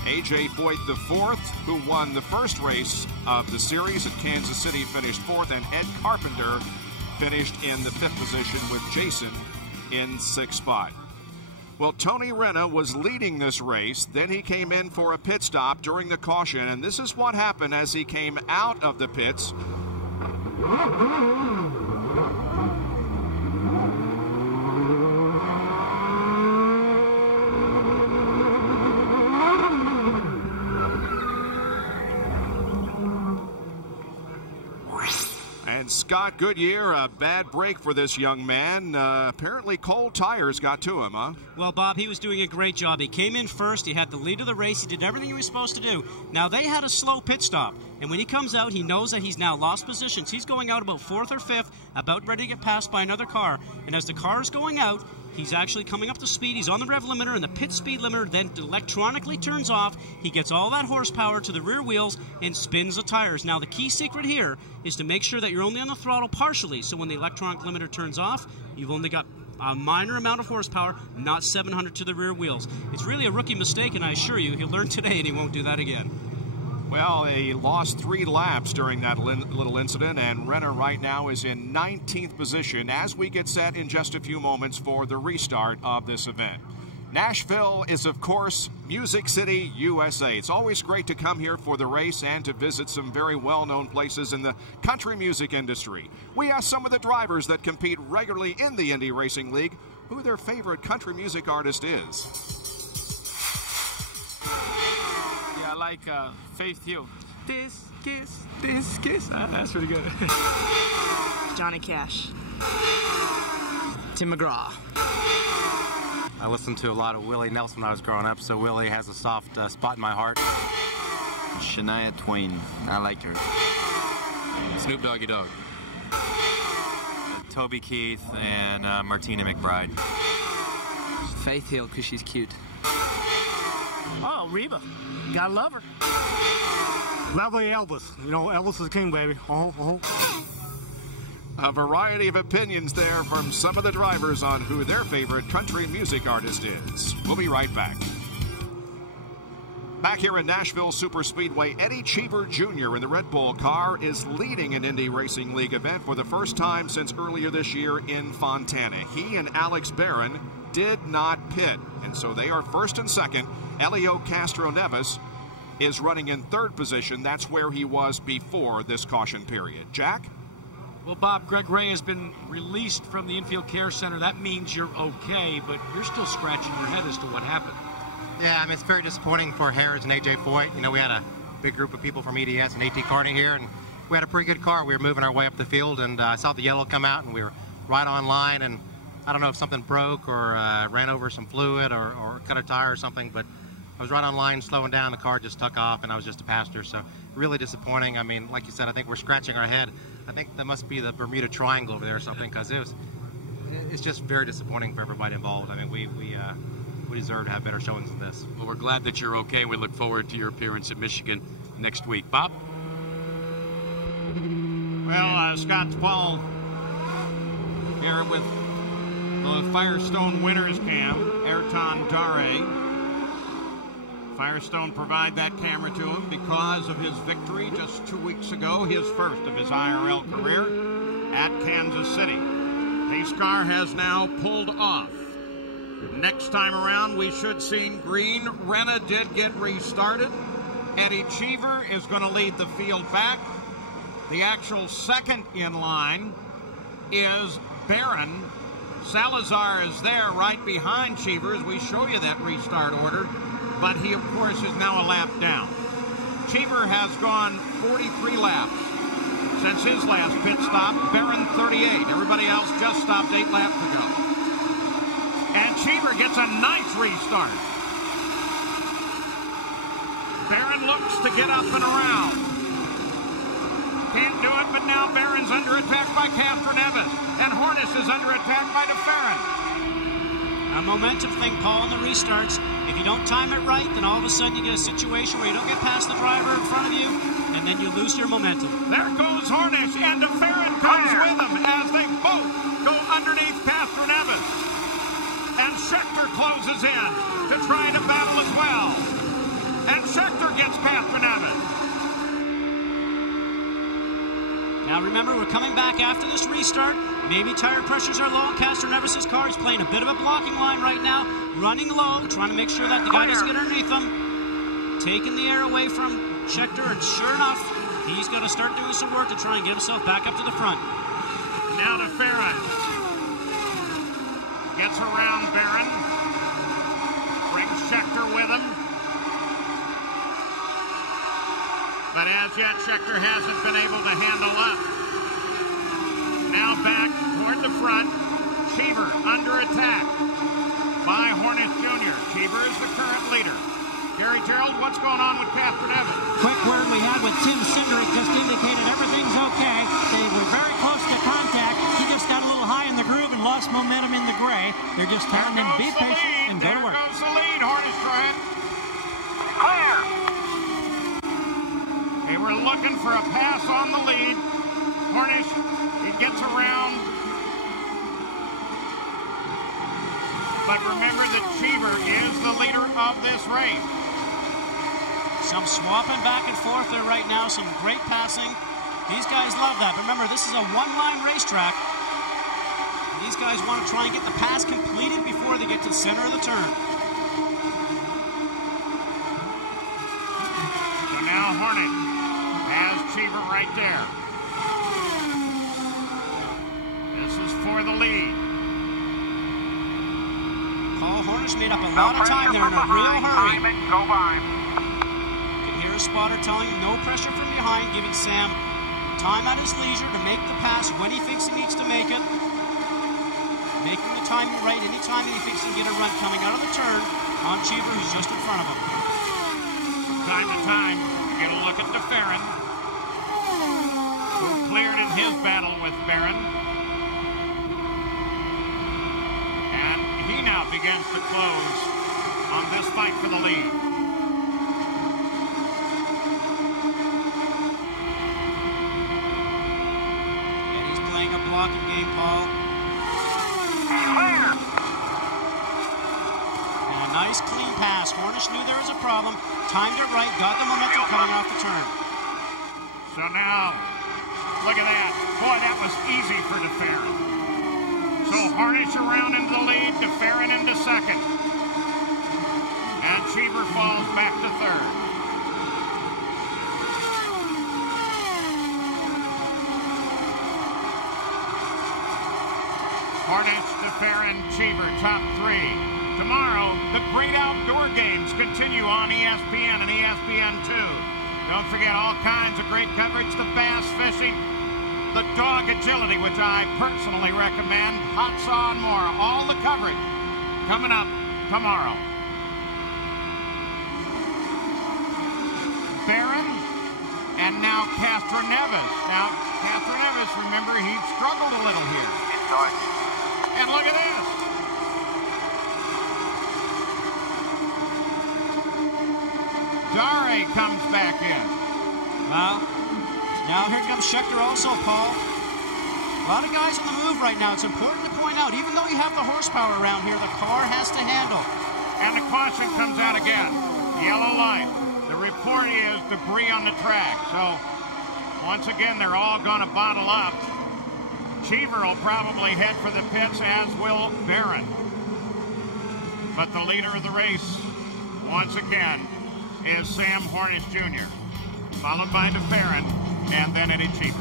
A.J. Foyt, the fourth, who won the first race of the series at Kansas City, finished fourth, and Ed Carpenter finished in the fifth position with Jason in sixth spot. Well, Tony Renna was leading this race. Then he came in for a pit stop during the caution, and this is what happened as he came out of the pits. And Scott Goodyear, a bad break for this young man. Apparently cold tires got to him, huh? Well, Bob, he was doing a great job. He came in first. He had the lead of the race. He did everything he was supposed to do. Now, they had a slow pit stop. And when he comes out, he knows that he's now lost positions. He's going out about fourth or fifth, about ready to get passed by another car. And as the car is going out, He's actually coming up to speed. He's on the rev limiter, and the pit speed limiter then electronically turns off. He gets all that horsepower to the rear wheels and spins the tires. Now, the key secret here is to make sure that you're only on the throttle partially, so when the electronic limiter turns off, you've only got a minor amount of horsepower, not 700 to the rear wheels. It's really a rookie mistake, and I assure you, he'll learn today and he won't do that again. Well, he lost 3 laps during that little incident, and Renner right now is in 19th position as we get set in just a few moments for the restart of this event. Nashville is, of course, Music City, USA. It's always great to come here for the race and to visit some very well-known places in the country music industry. We asked some of the drivers that compete regularly in the Indy Racing League who their favorite country music artist is. Yeah, I like Faith Hill. This kiss. That's pretty good. Johnny Cash. Tim McGraw. I listened to a lot of Willie Nelson when I was growing up, so Willie has a soft spot in my heart. Shania Twain. I liked her. Snoop Doggy Dogg. Toby Keith and Martina McBride. Faith Hill, because she's cute. Oh, Reba. Gotta love her. Lovely Elvis. You know, Elvis is king, baby. A variety of opinions there from some of the drivers on who their favorite country music artist is. We'll be right back. Back here in Nashville Superspeedway, Eddie Cheever Jr. in the Red Bull car is leading an Indy Racing League event for the first time since earlier this year in Fontana. He and Alex Barron did not pit, and so they are first and second. Elio Castro-Neves is running in 3rd position. That's where he was before this caution period. Jack? Well, Bob, Greg Ray has been released from the infield care center. That means you're okay, but you're still scratching your head as to what happened. Yeah, I mean, it's very disappointing for Harris and A.J. Foyt. You know, we had a big group of people from EDS and A.T. Carney here, and we had a pretty good car. We were moving our way up the field, and I saw the yellow come out, and we were right on line, and I don't know if something broke or ran over some fluid or cut a tire or something, but I was right on line, slowing down. The car just took off, and I was just a passenger, so really disappointing. I mean, like you said, I think we're scratching our head. I think that must be the Bermuda Triangle over there or something, because it's just very disappointing for everybody involved. I mean, we deserve to have better showings than this. Well, we're glad that you're okay. We look forward to your appearance at Michigan next week. Bob? Well, Scott Paul here with the Firestone Winners Cam, Ayrton Dare. Firestone provide that camera to him because of his victory just 2 weeks ago, his first of his IRL career at Kansas City. Pace car has now pulled off. Next time around, we should see green. Renna did get restarted. Eddie Cheever is going to lead the field back. The actual second in line is Barron. Salazar is there right behind Cheever as we show you that restart order. But he, of course, is now a lap down. Cheever has gone 43 laps since his last pit stop. Barron 38. Everybody else just stopped 8 laps ago. And Cheever gets a nice restart. Barron looks to get up and around. Can't do it, but now Barron's under attack by Castro-Neves. And Hornish is under attack by DeFerrin. A momentum thing, Paul, on the restarts. If you don't time it right, then all of a sudden you get a situation where you don't get past the driver in front of you, and then you lose your momentum. There goes Hornish, and DeFerrin comes with him as they both go underneath Castro-Neves. And Scheckter closes in to try to battle as well. And Scheckter gets Castro-Neves. Now remember, we're coming back after this restart. Maybe tire pressures are low in Castro-Neves' car. He's playing a bit of a blocking line right now. Running low, trying to make sure that the guy doesn't get underneath him. Taking the air away from Scheckter, and sure enough, he's going to start doing some work to try and get himself back up to the front. Now DeFerrin gets around Barron. Brings Scheckter with him. But as yet, Scheckter hasn't been able to handle up. Now back toward the front. Cheever under attack by Hornish Jr. Cheever is the current leader. Gary Gerald, what's going on with Castro-Neves? Quick word we had with Tim Cindric just indicated everything's okay. They were very close to contact. He just got a little high in the groove and and lost momentum in the gray. They're just telling them be patient and go to work. There goes the lead, Hornish trying. Clear. They were looking for a pass on the lead. Hornish, it gets around. But remember that Cheever is the leader of this race. Some swapping back and forth there right now, some great passing. These guys love that. Remember, this is a one-line racetrack. These guys want to try and get the pass completed before they get to the center of the turn. So now Hornish has Cheever right there. This is for the lead. Paul Hornish made up a lot of time there in a real hurry. Go by. You can hear a spotter telling him no pressure from behind, giving Sam time at his leisure to make the pass when he thinks he needs to make it. Making the timing right anytime he thinks he can get a run coming out of the turn on Cheever, who's just in front of him. From time to time, get a look at DeFerrin, who cleared in his battle with Barron. And he now begins to close on this fight for the lead. Blocking game, Paul. Clear. And a nice clean pass. Hornish knew there was a problem, timed it right, got the momentum coming off the turn. So now, look at that. Boy, that was easy for DeFerrin. So Hornish around into the lead, DeFerrin into second. And Cheever falls back to third. Hornish, DeFerrin, Cheever, top three. Tomorrow, the great outdoor games continue on ESPN and ESPN2. Don't forget all kinds of great coverage, the bass fishing, the dog agility, which I personally recommend, hot saw and more. All the coverage coming up tomorrow. Barron and now Castroneves. Now, Castroneves, remember, he struggled a little here. And look at this. Dare comes back in. Well, now here comes Schechter also, Paul. A lot of guys on the move right now. It's important to point out, even though you have the horsepower around here, the car has to handle. And the caution comes out again. Yellow light. The report is debris on the track. So, once again, they're all going to bottle up. Cheever will probably head for the pits, as will Barron. But the leader of the race, once again, is Sam Hornish Jr., followed by DeFerrin, and then Eddie Cheever.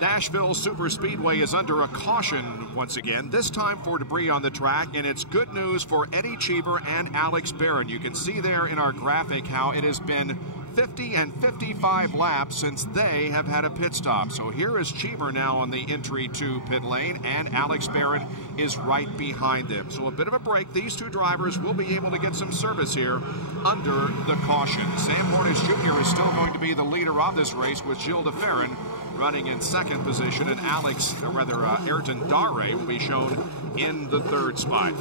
Nashville Superspeedway is under a caution once again, this time for debris on the track, and it's good news for Eddie Cheever and Alex Barron. You can see there in our graphic how it has been 50 and 55 laps since they have had a pit stop. So here is Cheever now on the entry to pit lane, and Alex Barron is right behind them. So a bit of a break. These two drivers will be able to get some service here under the caution. Sam Hornish Jr. is still going to be the leader of this race, with Gilles DeFerrin running in second position, and Ayrton Dare will be shown in the third spot.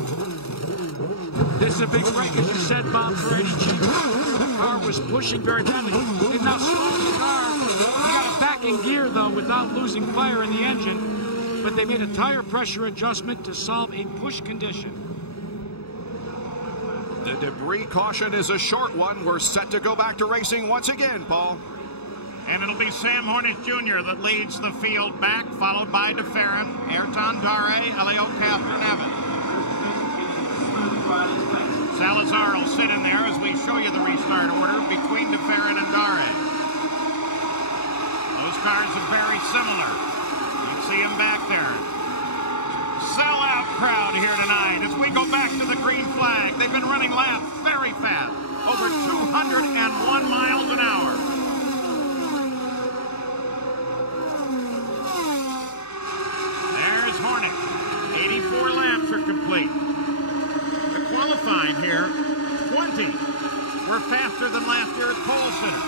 This is a big break, as you said, Bob, for Eddie Cheever. The car was pushing very badly. They've now slowed the car. They got it back in gear, though, without losing fire in the engine. But they made a tire pressure adjustment to solve a push condition. The debris caution is a short one. We're set to go back to racing once again, Paul. And it'll be Sam Hornish Jr. that leads the field back, followed by DeFerrin, Ayrton Dare, Elio Castroneves. Salazar will sit in there as we show you the restart order between DeFerrin and Dare. Those cars are very similar. You can see them back there. Sellout crowd here tonight as we go back to the green flag. They've been running laps very fast, over 201 miles an hour. There's Hornish. 84 laps are complete. The qualifying here, 20 were faster than last year at Pole Center.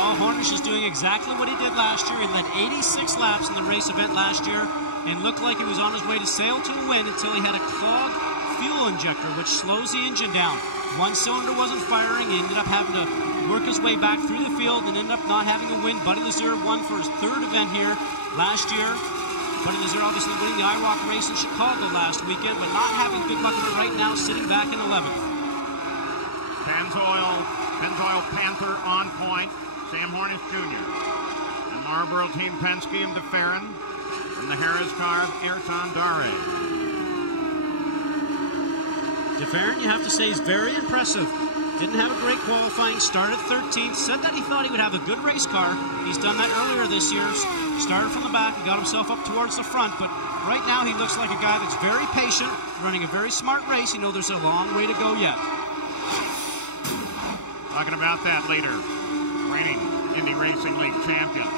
Paul Hornish is doing exactly what he did last year. He led 86 laps in the race event last year and looked like he was on his way to sail to a win until he had a clogged fuel injector, which slows the engine down. One cylinder wasn't firing. He ended up having to work his way back through the field and ended up not having a win. Buddy Lazier won for his third event here last year. Buddy Lazier obviously winning the IROC race in Chicago last weekend, but not having good luck with it right now, sitting back in 11th. Pennzoil Panther on point, Sam Hornish Jr. And Marlboro Team Penske and DeFerrin from the Harris car of Ayrton Dare. DeFerrin, you have to say, is very impressive. Didn't have a great qualifying, started 13th, said that he thought he would have a good race car. He's done that earlier this year, started from the back and got himself up towards the front, but right now he looks like a guy that's very patient, running a very smart race. You know there's a long way to go yet. Talking about that leader, reigning Indy Racing League champion.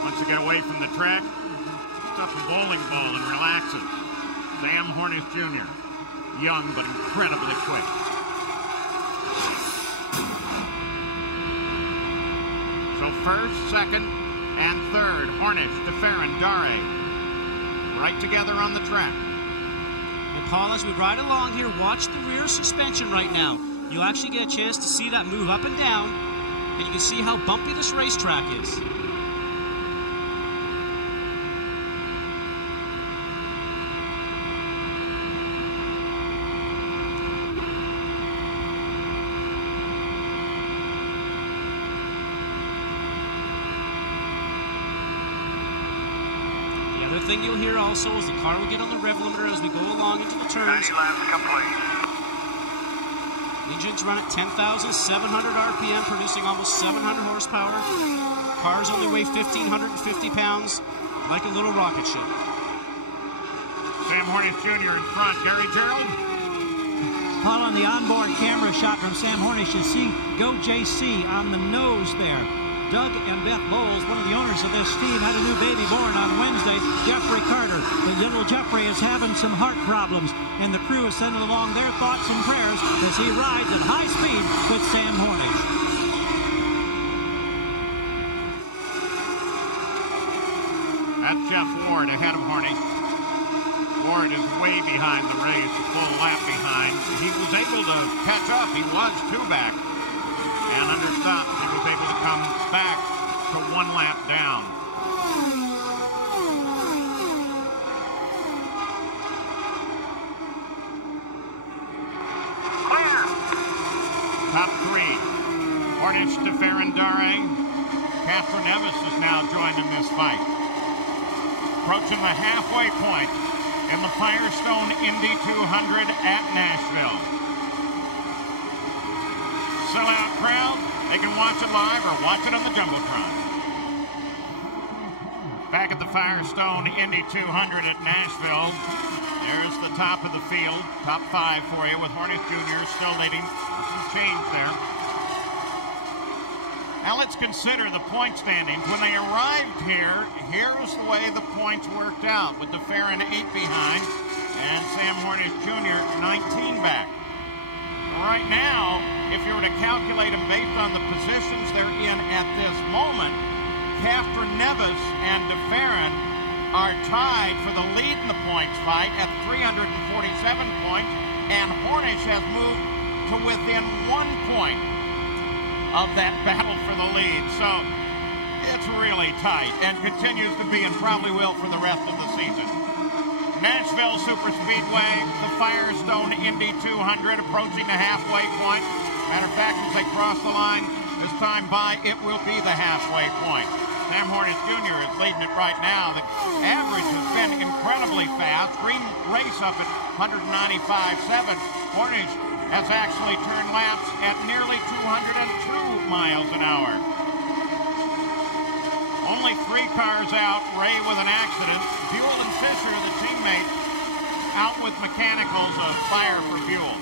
Wants to get away from the track, puts up a bowling ball and relaxes. Sam Hornish Jr., young but incredibly quick. So first, second, and third, Hornish, DeFerrin, Dare, right together on the track. And Paul, as we ride along here, watch the rear suspension right now. You'll actually get a chance to see that move up and down, and you can see how bumpy this racetrack is. The other thing you'll hear also is the car will get on the rev limiter as we go along into the turns. 90 laps complete. Engines run at 10,700 RPM, producing almost 700 horsepower. Cars only weigh 1,550 pounds, like a little rocket ship. Sam Hornish Jr. in front. Gary Gerald. Paul, on the onboard camera shot from Sam Hornish, you see Go JC on the nose there. Doug and Beth Bowles, one of the owners of this team, had a new baby born on Wednesday, Jeffrey Carter. But little Jeffrey is having some heart problems, and the crew is sending along their thoughts and prayers as he rides at high speed with Sam Hornish. That's Jeff Ward ahead of Hornish. Ward is way behind the race, a full lap behind. He was able to catch up. He was two back. And under stops, he was able to come back to one lap down. Clear. Top three. Hornish, DeFerrin, Dare. Catherine Nevis is now joined in this fight. Approaching the halfway point in the Firestone Indy 200 at Nashville. Sellout crowd. They can watch it live or watch it on the Jumbotron. Back at the Firestone Indy 200 at Nashville. There's the top of the field. Top five for you with Hornish Jr. still leading. Some change there. Now let's consider the point standings. When they arrived here, here's the way the points worked out, with DeFerrin 8 behind and Sam Hornish Jr. 19 back. Right now, if you were to calculate them based on the positions they're in at this moment, Catherine Nevis and DeFerrin are tied for the lead in the points fight at 347 points, and Hornish has moved to within 1 point of that battle for the lead. So it's really tight and continues to be, and probably will for the rest of the season. Nashville Superspeedway, the Firestone Indy 200 approaching the halfway point. Matter of fact, as they cross the line this time by, it will be the halfway point. Sam Hornish Jr. is leading it right now. The average has been incredibly fast. Green race up at 195.7. Hornish has actually turned laps at nearly 202 miles an hour. Only 3 cars out. Ray with an accident. Buell and Fisher, the teammate, out with mechanicals of fire for Buell.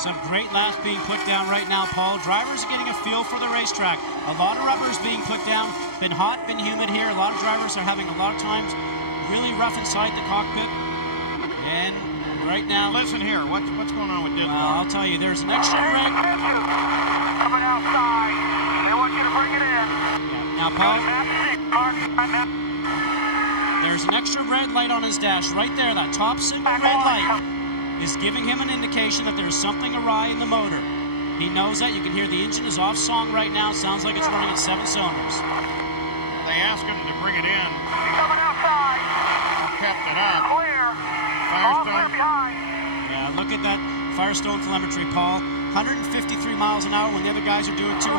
Some great laps being put down right now, Paul. Drivers are getting a feel for the racetrack. A lot of rubbers being put down. Been hot, been humid here. A lot of drivers are having a lot of times really rough inside the cockpit. And right now. Listen here, what's going on with this? I'll tell you, there's an extra red. Coming outside. They want you to bring it in. Now, Paul, there's an extra red light on his dash right there. That top single red light is giving him an indication that there's something awry in the motor. He knows that. You can hear the engine is off song right now. Sounds like it's running at 7 cylinders. They asked him to bring it in. Coming outside. Kept it up. Clear. All clear behind. Yeah, look at that Firestone telemetry, Paul. 153 miles an hour when the other guys are doing 200.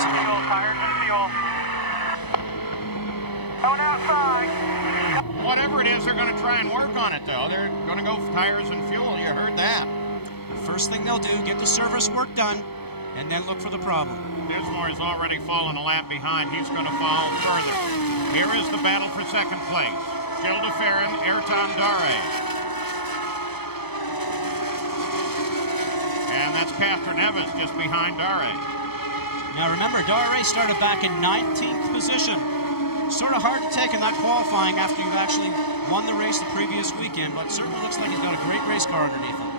Fuel, tires and fuel. Coming outside. Whatever it is, they're going to try and work on it, though. They're going to go tires and fuel. You heard that. First thing they'll do, get the service work done, and then look for the problem. Dismore has already fallen a lap behind. He's going to fall further. Here is the battle for second place. Gilles de Ferran, Ayrton Dare. And that's Catherine Evans just behind Dare. Now remember, Dare started back in 19th position. Sort of hard to take in that qualifying after you've actually won the race the previous weekend, but certainly looks like he's got a great race car underneath him.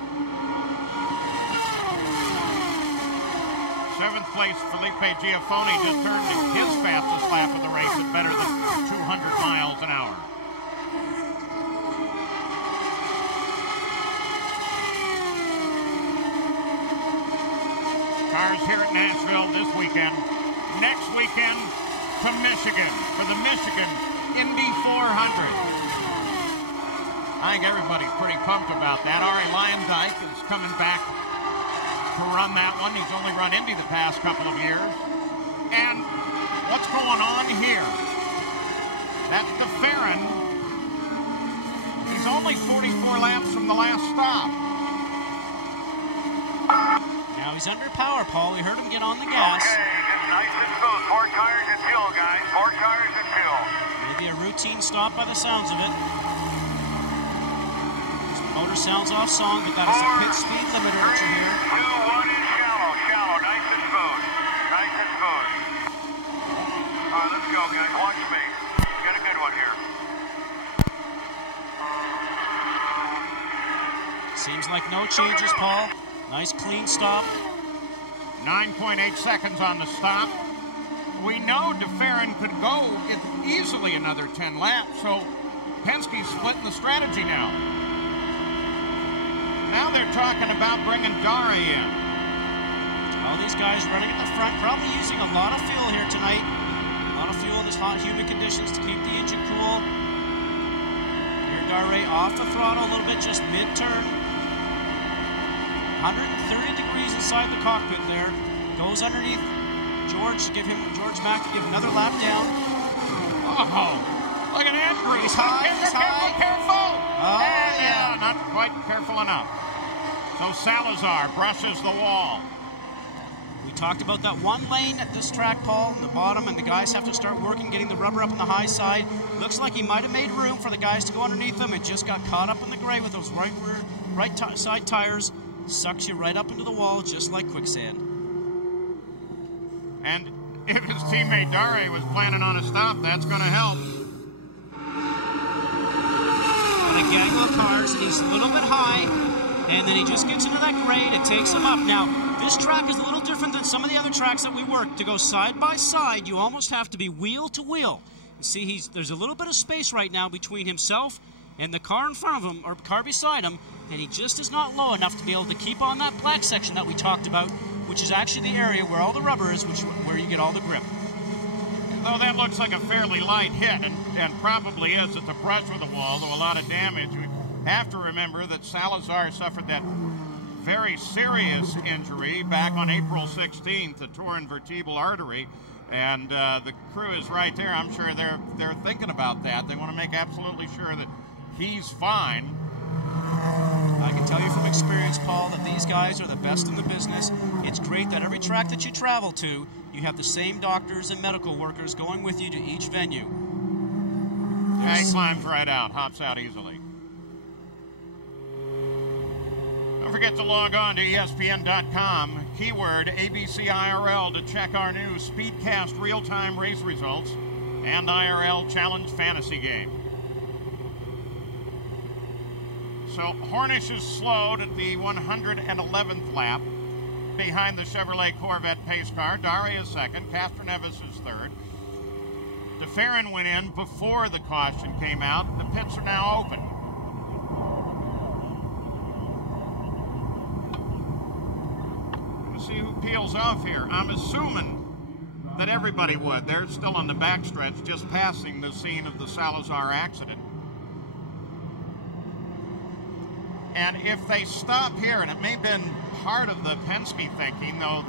7th place, Felipe Giafoni just turned his fastest lap of the race at better than 200 miles an hour. Cars here at Nashville this weekend. Next weekend to Michigan for the Michigan Indy 400. I think everybody's pretty pumped about that. Ari Lyondike is coming back to run that one. He's only run Indy the past couple of years. And what's going on here? That's de Ferran. He's only 44 laps from the last stop. Now he's under power, Paul. We heard him get on the gas. Okay, just nice and smooth. 4 tires and fuel, guys. 4 tires and fuel. Maybe a routine stop by the sounds of it. His motor sounds off song, but that is a pit speed limiter that you hear. 2, 1 is shallow. Shallow. Nice and smooth. Nice and smooth. All right, let's go, guys. Watch me. Get a good one here. Seems like no changes, Paul. Nice clean stop. 9.8 seconds on the stop. We know de Ferran could go easily another 10 laps, so Penske's splitting the strategy now. Now they're talking about bringing Dare in. All these guys running at the front, probably using a lot of fuel here tonight. A lot of fuel in these hot, humid conditions to keep the engine cool. Here, Dare off the throttle a little bit, just mid-turn. 130 degrees inside the cockpit there. Goes underneath George Mack to give another lap down. Oh, look at Andrew. He's high, Careful. Oh, yeah, not quite careful enough. So Salazar brushes the wall. We talked about that one lane at this track, Paul, in the bottom, and the guys have to start working, getting the rubber up on the high side. Looks like he might have made room for the guys to go underneath them. It just got caught up in the gray with those right side tires. Sucks you right up into the wall, just like quicksand. And if his teammate Dare was planning on a stop, that's going to help. On a gaggle of cars, he's a little bit high, and then he just gets into that grade. It takes him up. Now, this track is a little different than some of the other tracks that we work. To go side by side, you almost have to be wheel to wheel. You see, there's a little bit of space right now between himself and the car in front of him, or car beside him, and he just is not low enough to be able to keep on that black section that we talked about, which is actually the area where all the rubber is, where you get all the grip. Though that looks like a fairly light hit, and probably is. It's a brush with the wall, though a lot of damage. We have to remember that Salazar suffered that very serious injury back on April 16th, a torn vertebral artery, and the crew is right there. I'm sure they're thinking about that. They want to make absolutely sure that he's fine. I can tell you from experience, Paul, that these guys are the best in the business. It's great that every track that you travel to, you have the same doctors and medical workers going with you to each venue. He climbs right out, hops out easily. Don't forget to log on to ESPN.com, keyword ABCIRL, to check our new Speedcast real-time race results and IRL Challenge Fantasy game. So Hornish is slowed at the 111th lap behind the Chevrolet Corvette pace car. Dari is second. Castroneves is third. DeFerrin went in before the caution came out. The pits are now open. We'll see who peels off here. I'm assuming that everybody would. They're still on the backstretch, just passing the scene of the Salazar accident. And if they stop here, and it may have been part of the Penske thinking, though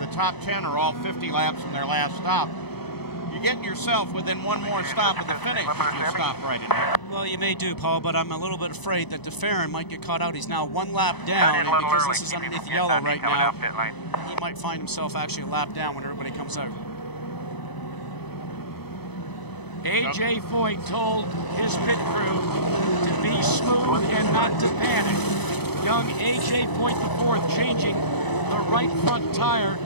the top 10 are all 50 laps from their last stop, you're getting yourself within one more stop at the finish if you stop right in here. Well, you may do, Paul, but I'm a little bit afraid that DeFerrin might get caught out. He's now one lap down, and because this is underneath yellow right now, he might find himself actually a lap down when everybody comes out. A.J. Foyt told his pit crew to be smooth and not to panic. Young A.J. Foyt IV changing the right front tire.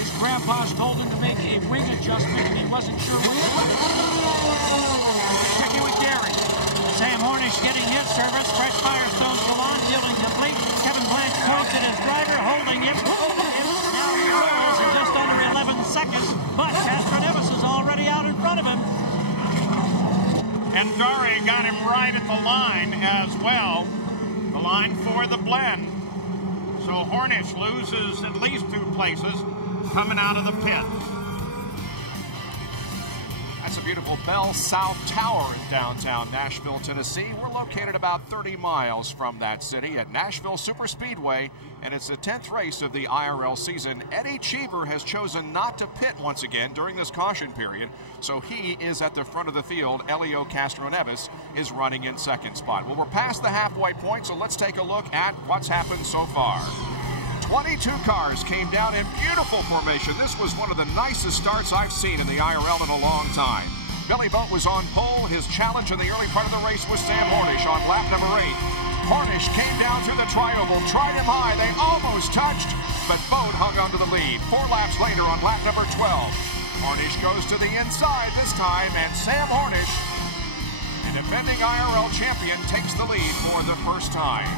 His grandpa's told him to make a wing adjustment, and he wasn't sure what to do. Checking with Gary. Sam Hornish getting his service. Fresh Firestone Salon, fielding complete. Kevin Blanch points at his driver, holding him. Now he rolls in just under 11 seconds, but Castroneves is already out in front of him. And Dari got him right at the line as well. The line for the blend. So Hornish loses at least 2 places coming out of the pit. That's a beautiful Bell South Tower in downtown Nashville, Tennessee. We're located about 30 miles from that city at Nashville Superspeedway, and it's the 10th race of the IRL season. Eddie Cheever has chosen not to pit once again during this caution period, so he is at the front of the field. Elio Castroneves is running in second spot. Well, we're past the halfway point, so let's take a look at what's happened so far. 22 cars came down in beautiful formation. This was one of the nicest starts I've seen in the IRL in a long time. Billy Boat was on pole. His challenge in the early part of the race was Sam Hornish on lap number 8. Hornish came down through the tri-oval, tried him high. They almost touched, but Boat hung onto the lead. 4 laps later on lap number 12. Hornish goes to the inside this time, and Sam Hornish, the defending IRL champion, takes the lead for the first time.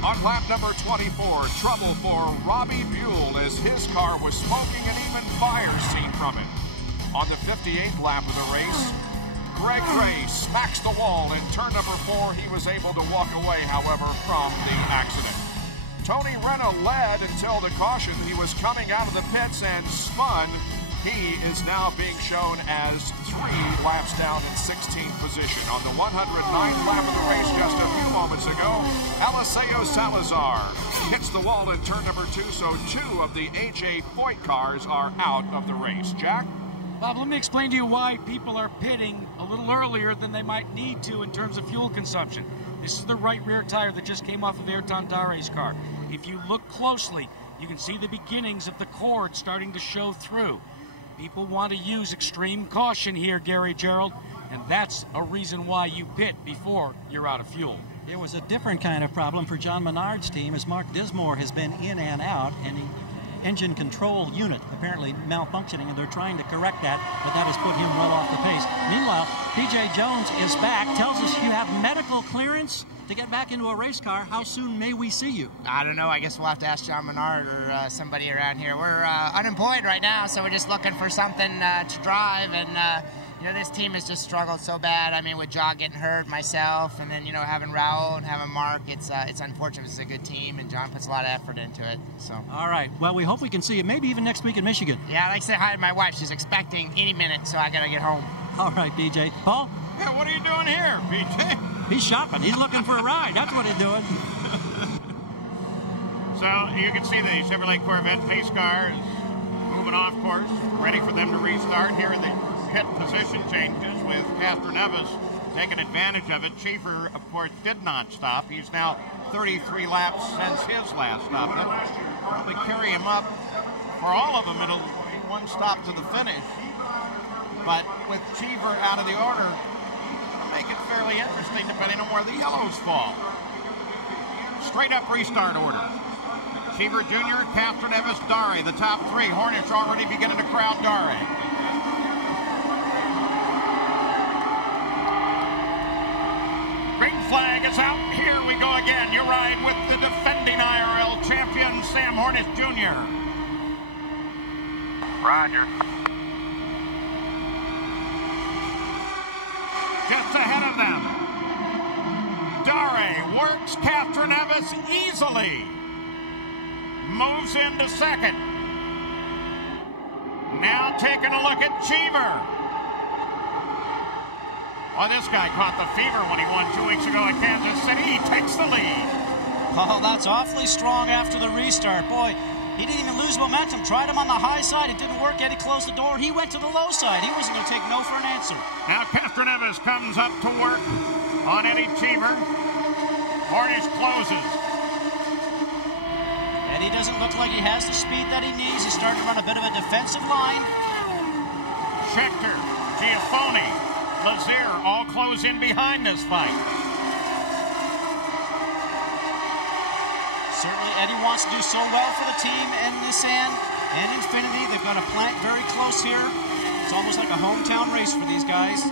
On lap number 24, trouble for Robbie Buell as his car was smoking and even fire seen from it. On the 58th lap of the race, Greg Ray smacks the wall in turn number 4. He was able to walk away, however, from the accident. Tony Renna led until the caution. He was coming out of the pits and spun. He is now being shown as 3 laps down in 16th position. On the 109th lap of the race just a few moments ago, Eliseo Salazar hits the wall in turn number 2, so 2 of the A.J. Foyt cars are out of the race. Jack? Bob, let me explain to you why people are pitting a little earlier than they might need to in terms of fuel consumption. This is the right rear tire that just came off of Ayrton Dare's car. If you look closely, you can see the beginnings of the cord starting to show through. People want to use extreme caution here, Gary Gerald, and that's a reason why you pit before you're out of fuel. There was a different kind of problem for John Menard's team, as Mark Dismore has been in and out, and the engine control unit apparently malfunctioning, and they're trying to correct that, but that has put him well off the pace. Meanwhile, P.J. Jones is back, tells us you have medical clearance to get back into a race car. How soon may we see you? I don't know. I guess we'll have to ask John Menard or somebody around here. We're unemployed right now, so we're just looking for something to drive. And, you know, this team has just struggled so bad. I mean, with Jaw getting hurt, myself, and then, you know, having Raul and having Mark, it's unfortunate. It's a good team, and John puts a lot of effort into it. So. All right. Well, we hope we can see you maybe even next week in Michigan. Yeah, I'd like to say hi to my wife. She's expecting any minute, so I got to get home. All right, BJ. Paul? Yeah, what are you doing here, BJ? He's shopping. He's looking for a ride. That's what he's doing. So you can see the Chevrolet Corvette pace car is moving off course, ready for them to restart. Here are the pit position changes with Castroneves taking advantage of it. Cheever, of course, did not stop. He's now 33 laps since his last stop. That'll probably carry him up. For all of them, it'll be 1 stop to the finish. But with Cheever out of the order, it'll make it fairly interesting depending on where the yellows fall. Straight up restart order. Cheever Jr., Castroneves, Dare, the top 3. Hornish already beginning to crowd Dare. Green flag is out here Sam Hornish Jr. Roger. Just ahead of them. Dare works Castroneves easily. Moves into second. Now taking a look at Cheever. Well, this guy caught the fever when he won 2 weeks ago at Kansas City. He takes the lead. Oh, that's awfully strong after the restart. Boy, he didn't even lose momentum. Tried him on the high side. It didn't work. Eddie closed the door. He went to the low side. He wasn't going to take no for an answer. Now Castroneves comes up to work on Eddie Cheever. Hornish closes. Eddie doesn't look like he has the speed that he needs. He's starting to run a bit of a defensive line. Schechter, Giafone, Lazier all close in behind this fight. Certainly Eddie wants to do so well for the team and Nissan and Infinity. They've got a plant very close here. It's almost like a hometown race for these guys.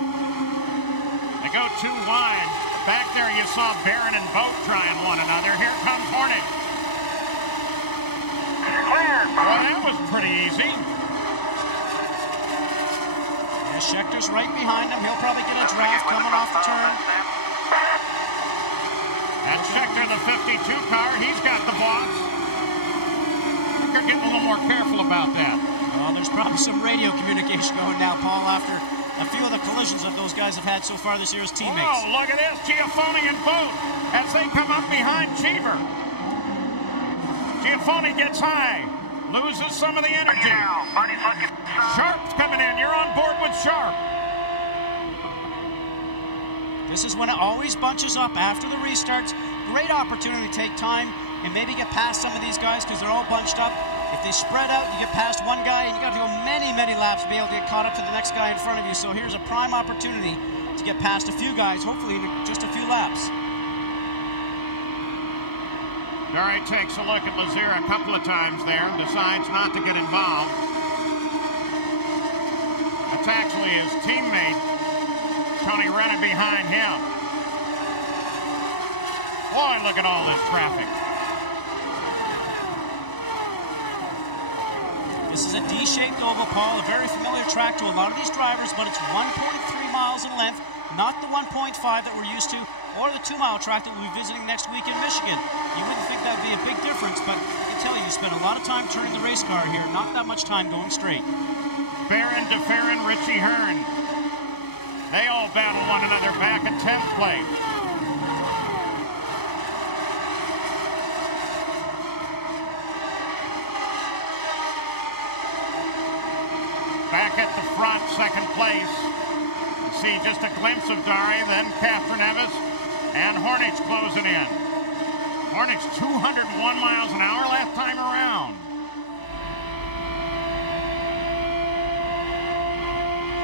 They go too wide. Back there you saw Barron and Boat trying one another. Here comes Hornish. Well, that was pretty easy. And Schechter's right behind him. He'll probably get a draft coming off the turn. And Schechter, the 52 car, he's got the boss. You're getting a little more careful about that. Well, there's probably some radio communication going now, Paul, after a few of the collisions that those guys have had so far this year as teammates. Oh, look at this. Giafone and Boat as they come up behind Cheever. Giafone gets high. Loses some of the energy. Sharp's coming in. You're on board with Sharp. This is when it always bunches up after the restarts. Great opportunity to take time and maybe get past some of these guys because they're all bunched up. If they spread out, you get past one guy and you got to go many, many laps to be able to get caught up to the next guy in front of you. So here's a prime opportunity to get past a few guys, hopefully in just a few laps. Dare takes a look at Lazier a couple of times there, decides not to get involved. It's actually his teammate, Tony running behind him. Boy, look at all this traffic. This is a D-shaped oval, Paul, a very familiar track to a lot of these drivers, but it's 1.3 miles in length, not the 1.5 that we're used to, or the 2-mile track that we'll be visiting next week in Michigan. You wouldn't think that would be a big difference, but I can tell you spend a lot of time turning the race car here, not that much time going straight. Barron, DeFerrin, Richie Hearn. They all battle one another back at 10th place. Back at the front, second place. You see just a glimpse of Dare, then Castroneves, and Hornish closing in. Hornish 201 miles an hour last time around.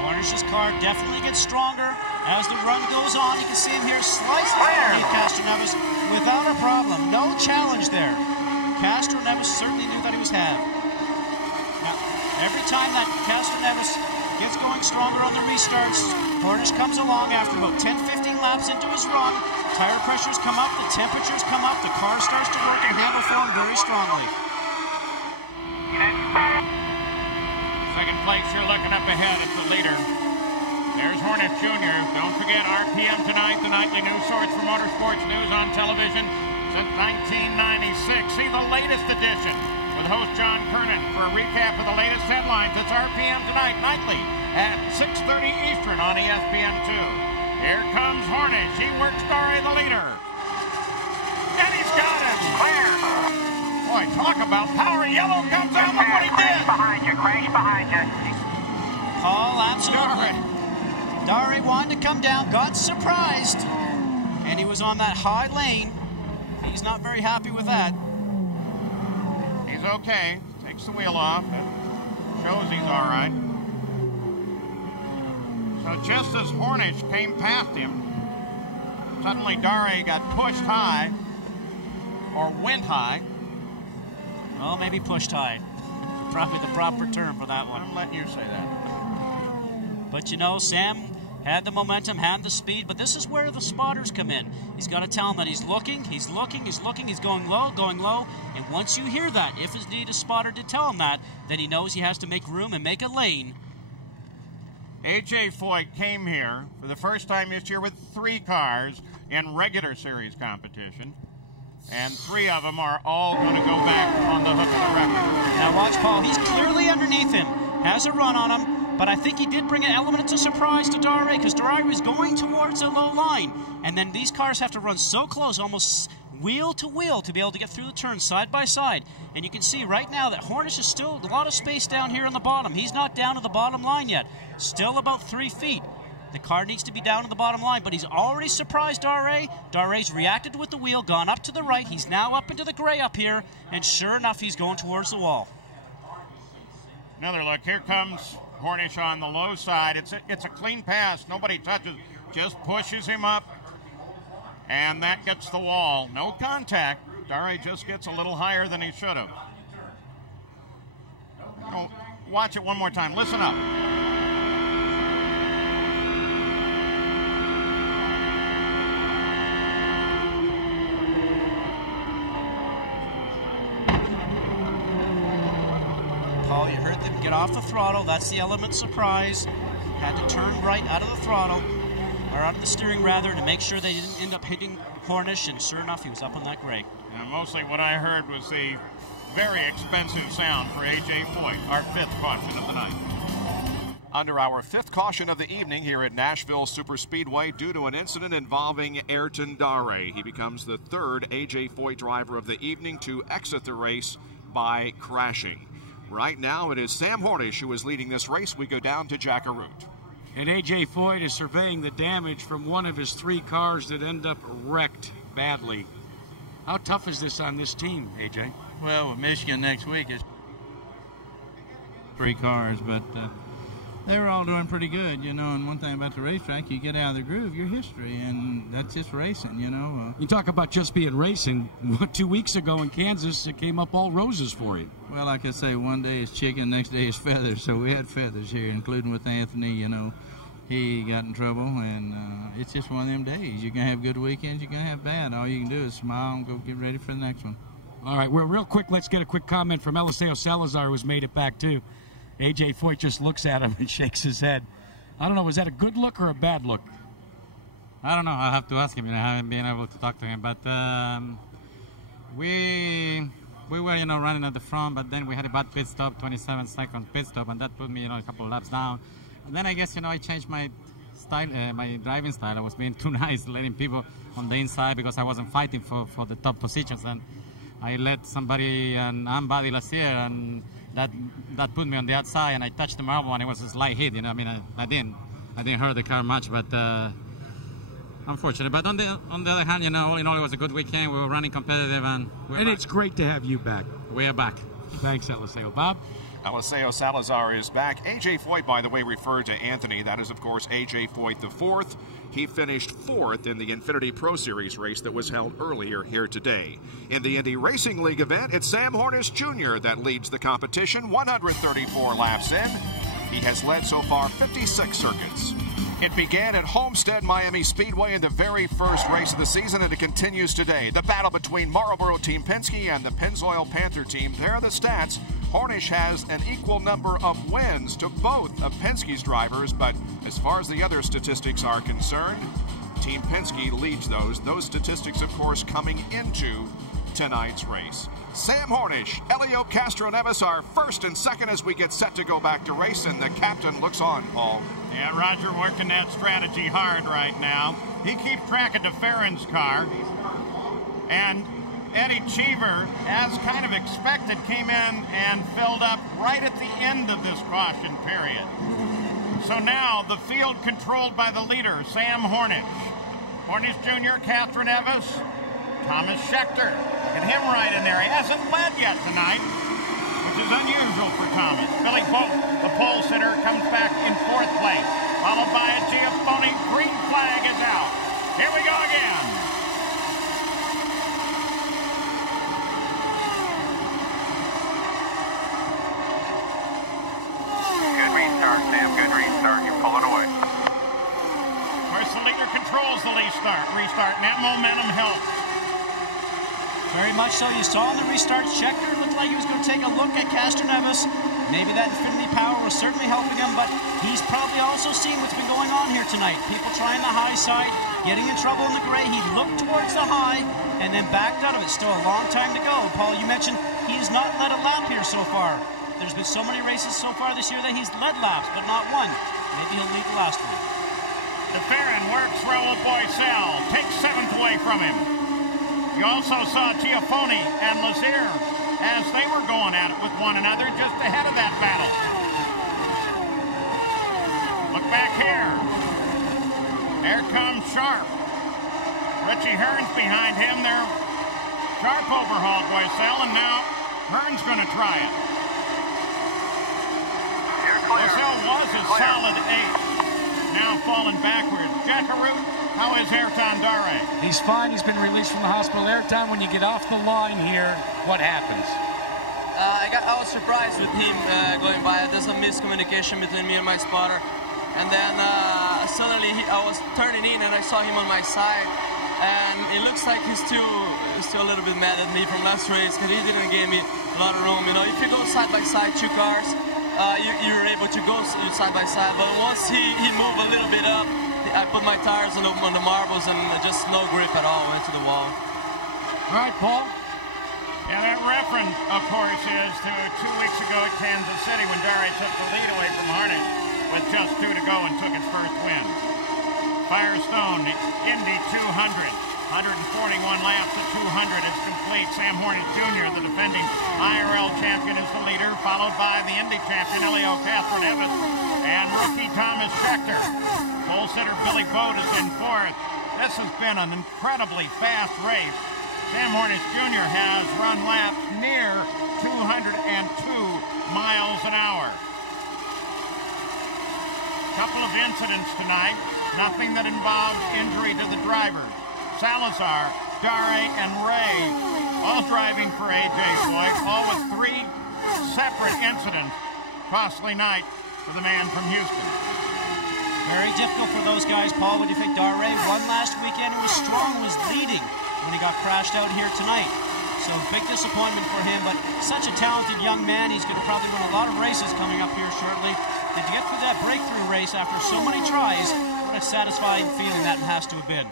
Hornish's car definitely gets stronger as the run goes on. You can see him here slicing underneath Castroneves without a problem. No challenge there. Castroneves certainly knew that he was had. Now, every time that Castroneves gets going stronger on the restarts, Hornish comes along after about 10-15 laps into his run. Tire pressures come up, the temperatures come up, the car starts to work and handle for him very strongly. Second place, you're looking up ahead at the leader. There's Hornish Jr. Don't forget RPM tonight, the nightly news source for motorsports news on television since 1996. See the latest edition with host John Kernan for a recap of the latest headlines. It's RPM tonight, nightly at 6:30 Eastern on ESPN2. Here comes Hornish. He works Dare, the leader. And he's got him. Clear. Boy, talk about power. Yellow comes out. Look what he did. Behind you, crash behind you. Paul, absolutely. Dare wanted to come down, got surprised, and he was on that high lane. He's not very happy with that. He's okay. Takes the wheel off. It shows he's all right. So just as Hornish came past him, suddenly Dare got pushed high, or went high. Well, maybe pushed high. Probably the proper term for that one. I'm letting you say that. But you know, Sam had the momentum, had the speed, but this is where the spotters come in. He's got to tell him that he's looking, he's going low, and once you hear that, if indeed a spotter did tell him that, then he knows he has to make room and make a lane. A.J. Foyt came here for the first time this year with 3 cars in regular series competition, and 3 of them are all going to go back on the hook of the record. Now watch Paul, he's clearly underneath him, has a run on him, but I think he did bring an element of surprise to Daré, because Daré was going towards a low line, and then these cars have to run so close, almost wheel to wheel, to be able to get through the turn side by side. And you can see right now that Hornish is still a lot of space down here on the bottom. He's not down to the bottom line yet, still about 3 feet. The car needs to be down to the bottom line, but he's already surprised Daré. Daré's reacted with the wheel, gone up to the right. He's now up into the gray up here, and sure enough, he's going towards the wall. Another look. Here comes Hornish on the low side. It's a clean pass. Nobody touches, just pushes him up, and that gets the wall. No contact. Daré just gets a little higher than he should have. Oh, watch it one more time. Listen up. Paul, you heard them get off the throttle. That's the element surprise. Had to turn right out of the throttle, or out of the steering rather, to make sure they didn't end up hitting Hornish, and sure enough, he was up on that gray. And mostly what I heard was the very expensive sound for A.J. Foyt, our 5th caution of the night. Under our 5th caution of the evening here at Nashville Superspeedway, due to an incident involving Ayrton Daré. He becomes the 3rd A.J. Foyt driver of the evening to exit the race by crashing. Right now, it is Sam Hornish who is leading this race. We go down to Jack Arute. And A.J. Foyt is surveying the damage from one of his 3 cars that end up wrecked badly. How tough is this on this team, A.J.? Well, with Michigan next week, it's 3 cars, but they were all doing pretty good, you know. And one thing about the racetrack, you get out of the groove, your history, and that's just racing, you know. You talk about just being racing. 2 weeks ago in Kansas, it came up all roses for you. Well, like I say, one day is chicken, next day is feathers. So we had feathers here, including with Anthony, you know. He got in trouble, and it's just one of them days. You can have good weekends, you can have bad. All you can do is smile and go get ready for the next one. All right, well, real quick, let's get a quick comment from Eliseo Salazar, who's made it back, too. A.J. Foyt just looks at him and shakes his head. I don't know, was that a good look or a bad look? I don't know. I'll have to ask him. You know, I haven't been able to talk to him. But we were, you know, running at the front, but then we had a bad pit stop, 27-second pit stop, and that put me, you know, a couple of laps down. And then I guess, you know, I changed my style, my driving style. I was being too nice, letting people on the inside because I wasn't fighting for the top positions. And I let somebody an unbody last year, and that put me on the outside, and I touched the marble, and it was a slight hit. You know, I mean, I didn't hurt the car much, but unfortunate. But on the other hand, you know, all in all, it was a good weekend. We were running competitive, and it's great to have you back. We are back. Thanks, Eliseo. Bob? Eliseo Salazar is back. A.J. Foyt, by the way, referred to Anthony. That is, of course, A.J. Foyt the 4th. He finished 4th in the Infinity Pro Series race that was held earlier here today. In the Indy Racing League event, it's Sam Hornish Jr. that leads the competition, 134 laps in. He has led so far 56 circuits. It began at Homestead Miami Speedway in the very first race of the season, and it continues today. The battle between Marlboro Team Penske and the Pennzoil Panther team. There are the stats. Hornish has an equal number of wins to both of Penske's drivers, but as far as the other statistics are concerned, Team Penske leads those. Those statistics, of course, coming into tonight's race. Sam Hornish, Elio Castroneves are first and second as we get set to go back to race, and the captain looks on, Paul. Yeah, Roger working that strategy hard right now. He keeps track of DeFerrin's car, and Eddie Cheever, as kind of expected, came in and filled up right at the end of this caution period. So now the field controlled by the leader, Sam Hornish. Hornish Jr., Castroneves, Thomas Schechter. Look at him right in there. He hasn't led yet tonight, which is unusual for Thomas. Billy Boat, the pole sitter, comes back in 4th place, followed by a Giaffoni. Green flag is out. Here we go again. Good restart, Sam. Good restart. You're pulling away. restart, and that momentum helped. Very much so. You saw in the restart, Scheckter looked like he was going to take a look at Castroneves. Maybe that Infinity power was certainly helping him, but he's probably also seen what's been going on here tonight. People trying the high side, getting in trouble in the gray. He looked towards the high and then backed out of it. Still a long time to go. Paul, you mentioned he has not led a lap here so far. There's been so many races so far this year that he's led laps, but not one. Maybe he'll lead the last one. DeFerrin works Raul Boycel, takes 7th away from him. You also saw Giafoni and Lazier as they were going at it with one another just ahead of that battle. Look back here. There comes Sharp. Richie Hearn's behind him there. Sharp overhauled Boycel, and now Hearn's going to try it. Boycel was a solid 8. Now falling backwards. Jackaroo, how is Ayrton Dare? He's fine. He's been released from the hospital. Ayrton, when you get off the line here, what happens? I was surprised with him going by. There's a miscommunication between me and my spotter. And then suddenly I was turning in and I saw him on my side. And it looks like he's still a little bit mad at me from last race because he didn't give me a lot of room. You know, if you go side by side, 2 cars, you're able to go side by side. But once he moved a little bit up, I put my tires on the marbles and just no grip at all. Went to the wall. All right, Paul. Yeah, that reference, of course, is to 2 weeks ago at Kansas City when Dare took the lead away from Harnett with just 2 to go and took his first win. Firestone Indy 200, 141 laps at 200 is complete. Sam Hornet Jr., the defending IRL champion, is the leader, followed by the Indy champion, Elio Castroneves, and rookie Thomas Scheckter. Pole sitter Billy Bode is in 4th. This has been an incredibly fast race. Sam Hornet Jr. has run laps near 202 miles an hour. Couple of incidents tonight, nothing that involved injury to the drivers. Salazar, Dare, and Ray all driving for A.J. Foyt, all with 3 separate incidents. Costly night for the man from Houston. Very difficult for those guys, Paul. What do you think? Dare won last weekend. It was strong, was leading when he got crashed out here tonight. So big disappointment for him, but such a talented young man. He's going to probably win a lot of races coming up here shortly. And to get through that breakthrough race after so many tries, what a satisfying feeling that has to have been.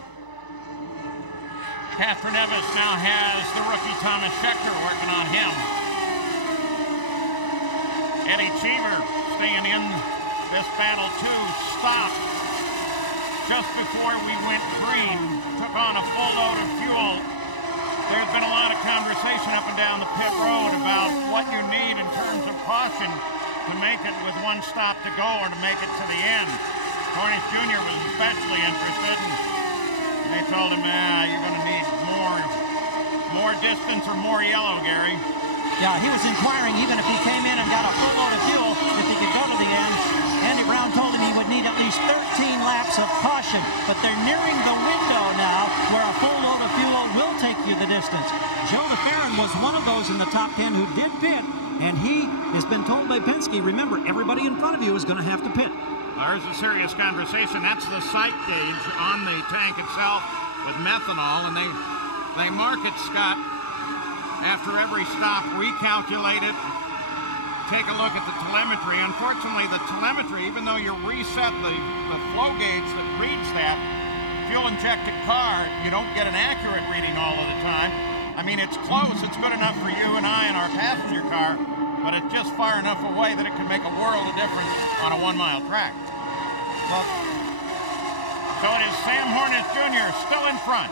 Castroneves now has the rookie Thomas Scheckter working on him. Eddie Cheever staying in this battle too, stopped just before we went green, took on a full load of fuel. There's been a lot of conversation up and down the pit road about what you need in terms of caution to make it with 1 stop to go or to make it to the end. Hornet Jr. was especially interested, and they told him, you're going to need more distance or more yellow, Gary. Yeah, he was inquiring even if he came in and got a full load of fuel, if he could go to the end. Andy Brown told him he would need at least 13 laps of caution, but they're nearing the window now where a full load of fuel will take you the distance. Joe DeFerrin was one of those in the top 10 who did pit, and he has been told by Penske, remember, everybody in front of you is going to have to pit. There's a serious conversation. That's the sight gauge on the tank itself with methanol, and they mark it, Scott, after every stop, recalculate it, take a look at the telemetry. Unfortunately, the telemetry, even though you reset the flow gauge that reads that, fuel-injected car, you don't get an accurate reading all of the time. I mean, it's close. It's good enough for you and I in our passenger car, but it's just far enough away that it can make a world of difference on a 1-mile track. Well, so it is Sam Hornet Jr. still in front.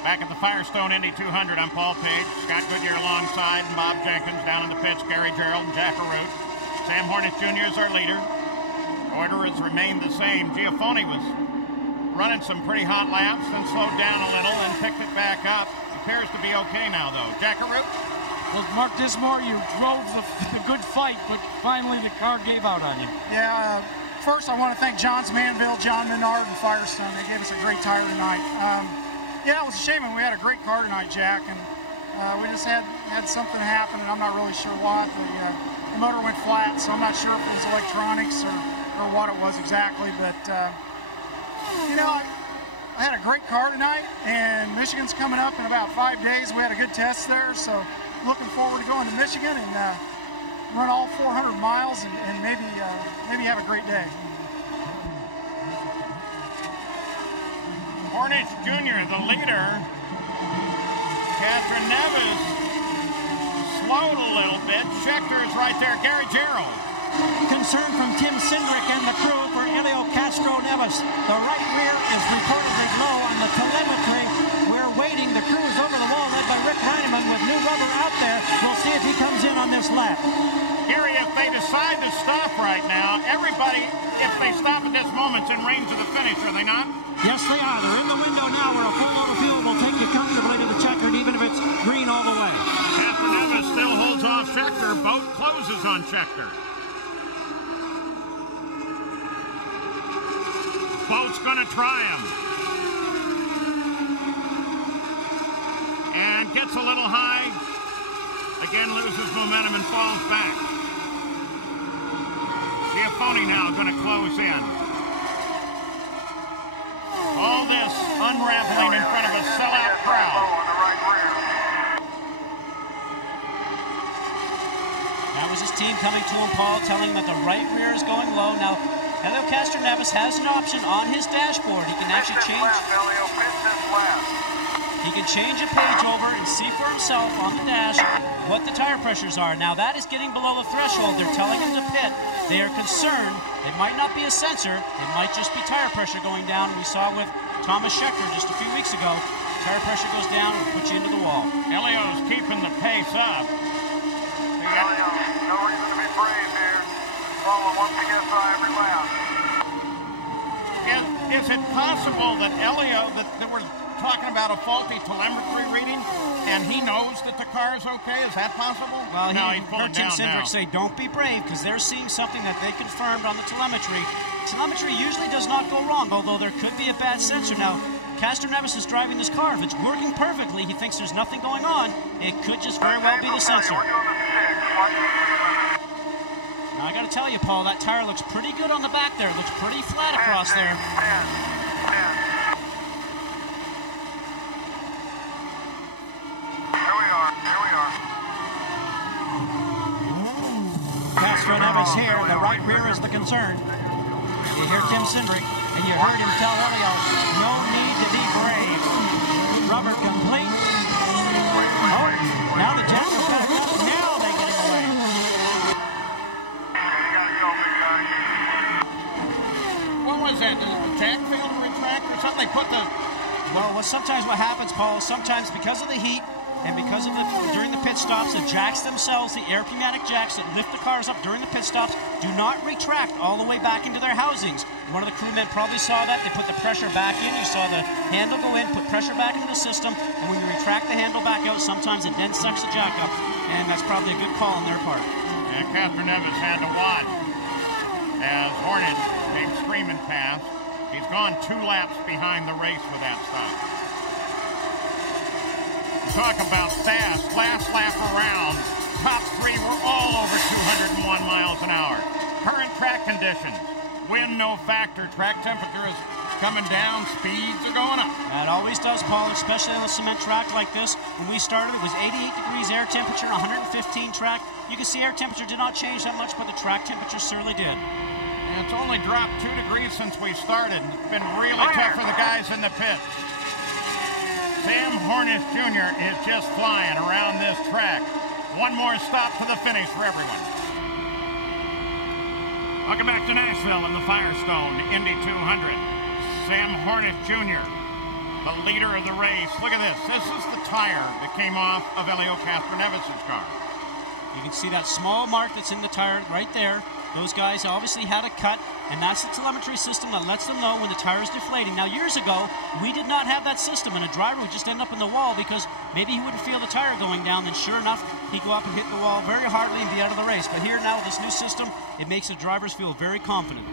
Back at the Firestone Indy 200, I'm Paul Page. Scott Goodyear alongside, and Bob Jenkins down in the pits, Gary Gerald and Jack Arute. Sam Hornet Jr. is our leader. Order has remained the same. Giafoni was running some pretty hot laps, then slowed down a little and picked it back up. Appears to be okay now, though. Jack Arute? Well, Mark Dismore, you drove the good fight, but finally the car gave out on you. Yeah, first I want to thank Johns Manville, John Menard, and Firestone. They gave us a great tire tonight. Yeah, it was a shame, and we had a great car tonight, Jack, and we just had something happen, and I'm not really sure what. The motor went flat, so I'm not sure if it was electronics or what it was exactly, but, you know, had a great car tonight, and Michigan's coming up in about 5 days. We had a good test there, so looking forward to going to Michigan and run all 400 miles and maybe have a great day. Hornish Jr., the leader. Catherine Neves slowed a little bit. Schechter is right there. Gary Gerald. Concern from Tim Cindric and the crew for Helio Castro Neves. The right rear is reportedly low on the telemetry. We're waiting. The crew is over the wall, led by Rick Reineman with new rubber out there. We'll see if he comes in on this lap. Gary, if they decide to stop right now, everybody, if they stop at this moment, is in range of the finish, are they not? Yes, they are. They're in the window now where a full load of fuel will take you comfortably to the checkered, even if it's green all the way. Catherine Neves still holds off Schechter. Boat closes on Schechter. Boat's going to try him. And gets a little high. Again, loses momentum and falls back. Giafone now going to close in. All this unraveling in front of a sellout crowd. That was his team coming to him, Paul, telling him that the right rear is going low. Now, Helio Castro Neves has an option on his dashboard. He can actually change. He can change a page over and see for himself on the dash what the tire pressures are. Now, that is getting below the threshold. They're telling him to pit. They are concerned. It might not be a sensor. It might just be tire pressure going down. We saw with Thomas Schechter just a few weeks ago. Tire pressure goes down and puts you into the wall. Helio's keeping the pace up. Helio, no reason to be brave here. Follow 1 PSI every lap. Is it possible that Helio, that we're talking about a faulty telemetry reading, and he knows that the car is okay? Is that possible? Well, no, he heard Tim Cindric say, don't be brave, because they're seeing something that they confirmed on the telemetry. Telemetry usually does not go wrong, although there could be a bad sensor. Now, Castro Neves is driving this car. If it's working perfectly, he thinks there's nothing going on. It could just very well be the sensor. Now, I got to tell you, Paul, that tire looks pretty good on the back there. It looks pretty flat across there. Castro Neves here. The right rear is the concern. You hear Tim Cindric, and you heard him tell Helio, no need to be brave. Rubber complete. Oh, now the jack is back up. Now they get him away. What was that? Did the jack fail to retract or something? They put the... Well, sometimes what happens, Paul, sometimes because of the heat and because of during the pit stops, the jacks themselves, the air pneumatic jacks that lift the cars up during the pit stops, do not retract all the way back into their housings. One of the crewmen probably saw that. They put the pressure back in. You saw the handle go in, put pressure back into the system, and when you retract the handle back out, sometimes it then sucks the jack up, and that's probably a good call on their part. And Catherine Neves had to watch as Hornet came screaming past. He's gone 2 laps behind the race with that stop. Talk about fast. Last lap around, top 3 were all over 201 miles an hour. Current track conditions. Wind no factor. Track temperature is coming down. Speeds are going up. That always does, Paul, especially on a cement track like this. When we started, it was 88 degrees air temperature, 115 track. You can see air temperature did not change that much, but the track temperature certainly did. And it's only dropped 2 degrees since we started. It's been really tough for the guys in the pit. Sam Hornish Jr. is just flying around this track. One more stop to the finish for everyone. Welcome back to Nashville in the Firestone Indy 200. Sam Hornish Jr., the leader of the race. Look at this. This is the tire that came off of Helio Castro Neves' car. You can see that small mark that's in the tire right there. Those guys obviously had a cut, and that's the telemetry system that lets them know when the tire is deflating. Now, years ago, we did not have that system, and a driver would just end up in the wall because maybe he wouldn't feel the tire going down. Then sure enough, he'd go up and hit the wall very hardly and be out of the race. But here now with this new system, it makes the drivers feel very confident.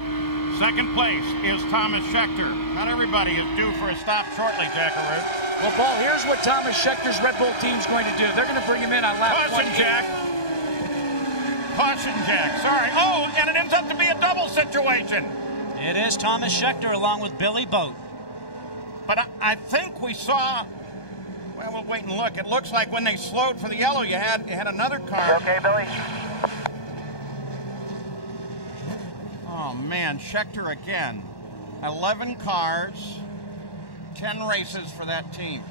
Second place is Thomas Schechter. Not everybody is due for a stop shortly, Jackaroo. Well, Paul, here's what Thomas Schechter's Red Bull team's going to do. They're going to bring him in on lap 1. Caution, Jack. Sorry. Oh, and it ends up to be a double situation. It is Thomas Schechter along with Billy Boat. But I think we saw, well, we'll wait and look. It looks like when they slowed for the yellow, you had another car. You okay, Billy? Oh, man, Schechter again. 11 cars, 10 races for that team.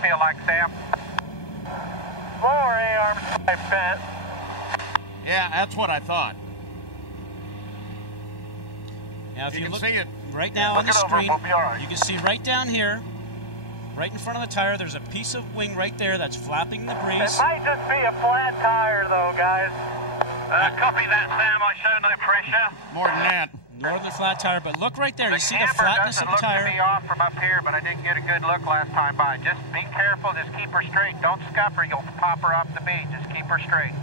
Feel like, Sam? 4 A-arms, I bet. Yeah, that's what I thought. Now, if you look see it right now on the Look it over, screen, we'll be all right. you can see right down here, right in front of the tire, there's a piece of wing right there that's flapping the breeze. It might just be a flat tire, though, guys. Copy that, Sam. I show no pressure. More than that. Northern flat tire, but look right there. You see the camber flatness of doesn't the look tire. to be off from up here, but I didn't get a good look last time by. Just be careful. Just keep her straight. Don't scuff her. You'll pop her off the beat. Just keep her straight.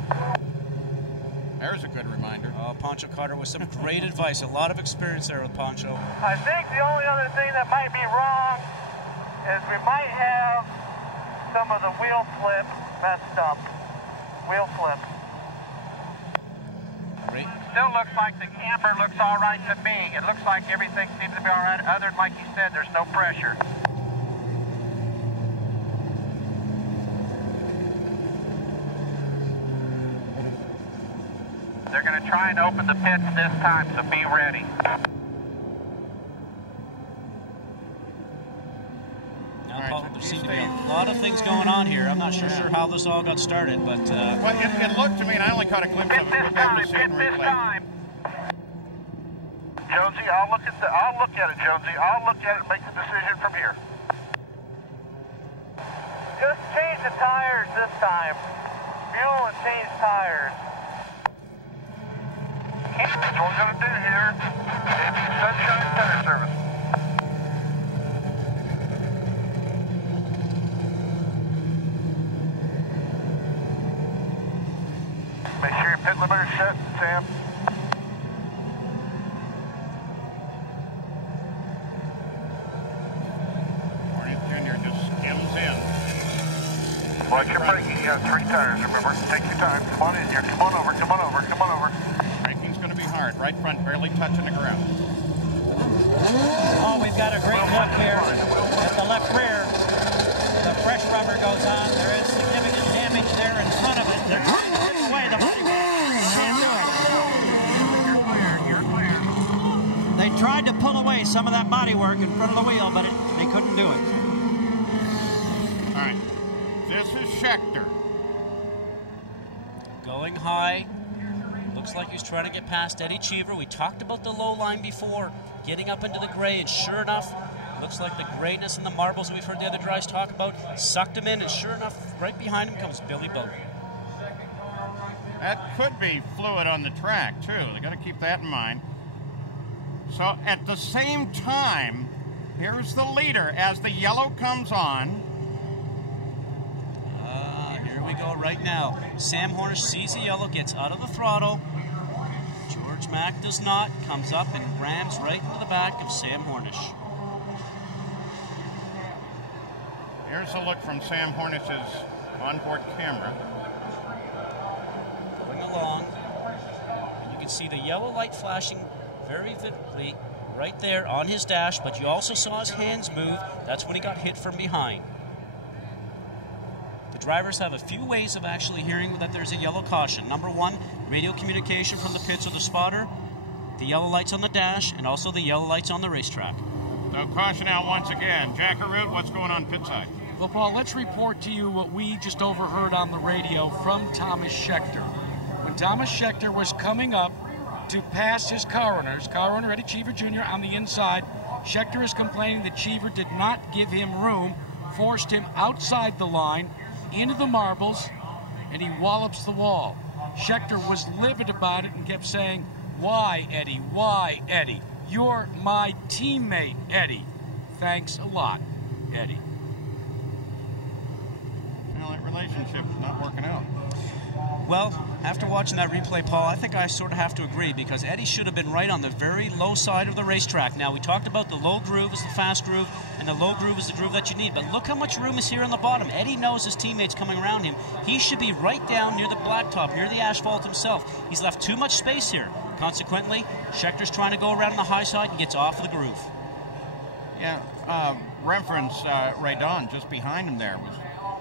There's a good reminder. Oh, Pancho Carter with some great advice. A lot of experience there with Pancho. I think the only other thing that might be wrong is we might have some of the wheel flip messed up. Wheel flip. Great. Still looks like the camber looks all right to me. It looks like everything seems to be all right. Other than, like you said, there's no pressure. They're going to try and open the pits this time, so be ready. Now, Paul, there seem to be a lot of things going on here. I'm not sure how this all got started, but... Well, it looked to me, and I only caught a glimpse of it. We'll be able to see it in replay. Jonesy, I'll look at it, Jonesy. I'll look at it and make the decision from here. Just change the tires this time. Fuel and change tires. That's what we're going to do here. It's Sunshine Tire Service. Make sure your pit limiter's set, Sam. Watch your braking. You got 3 tires, remember. Take your time. Come on in here. Come on over. Come on over. Come on over. Braking's going to be hard. Right front barely touching the ground. Oh, we've got a great look here at the left rear. The fresh rubber goes on. There is significant damage there in front of it. They're trying to get away the bodywork. Can't do it. You're clear. You're clear. They tried to pull away some of that bodywork in front of the wheel, but they couldn't do it. All right. This is Schechter. Going high. Looks like he's trying to get past Eddie Cheever. We talked about the low line before, getting up into the gray, and sure enough, looks like the grayness and the marbles that we've heard the other guys talk about sucked him in, and sure enough, right behind him comes Billy Bowden. That could be fluid on the track, too. They got to keep that in mind. So at the same time, here's the leader as the yellow comes on. Here we go right now. Sam Hornish sees the yellow, gets out of the throttle. George Mack does not. Comes up and rams right into the back of Sam Hornish. Here's a look from Sam Hornish's onboard camera. Going along. And you can see the yellow light flashing very vividly right there on his dash, but you also saw his hands move. That's when he got hit from behind. Drivers have a few ways of actually hearing that there's a yellow caution. Number one, radio communication from the pits or the spotter, the yellow lights on the dash, and also the yellow lights on the racetrack. So caution out once again. Jack Arute, what's going on pit side? Well, Paul, let's report to you what we just overheard on the radio from Thomas Schechter. When Thomas Schechter was coming up to pass his car owner Eddie Cheever Jr. on the inside, Schechter is complaining that Cheever did not give him room, forced him outside the line, into the marbles, and he wallops the wall. Schechter was livid about it and kept saying, "Why, Eddie? Why, Eddie? You're my teammate, Eddie. Thanks a lot, Eddie." Well, that relationship's not working out. Well, after watching that replay, Paul, I think I sort of have to agree, because Eddie should have been right on the very low side of the racetrack. Now, we talked about the low groove is the fast groove, and the low groove is the groove that you need, but look how much room is here on the bottom. Eddie knows his teammates coming around him. He should be right down near the blacktop, near the asphalt himself. He's left too much space here. Consequently, Schechter's trying to go around on the high side and gets off of the groove. Yeah, reference Ray Don just behind him there was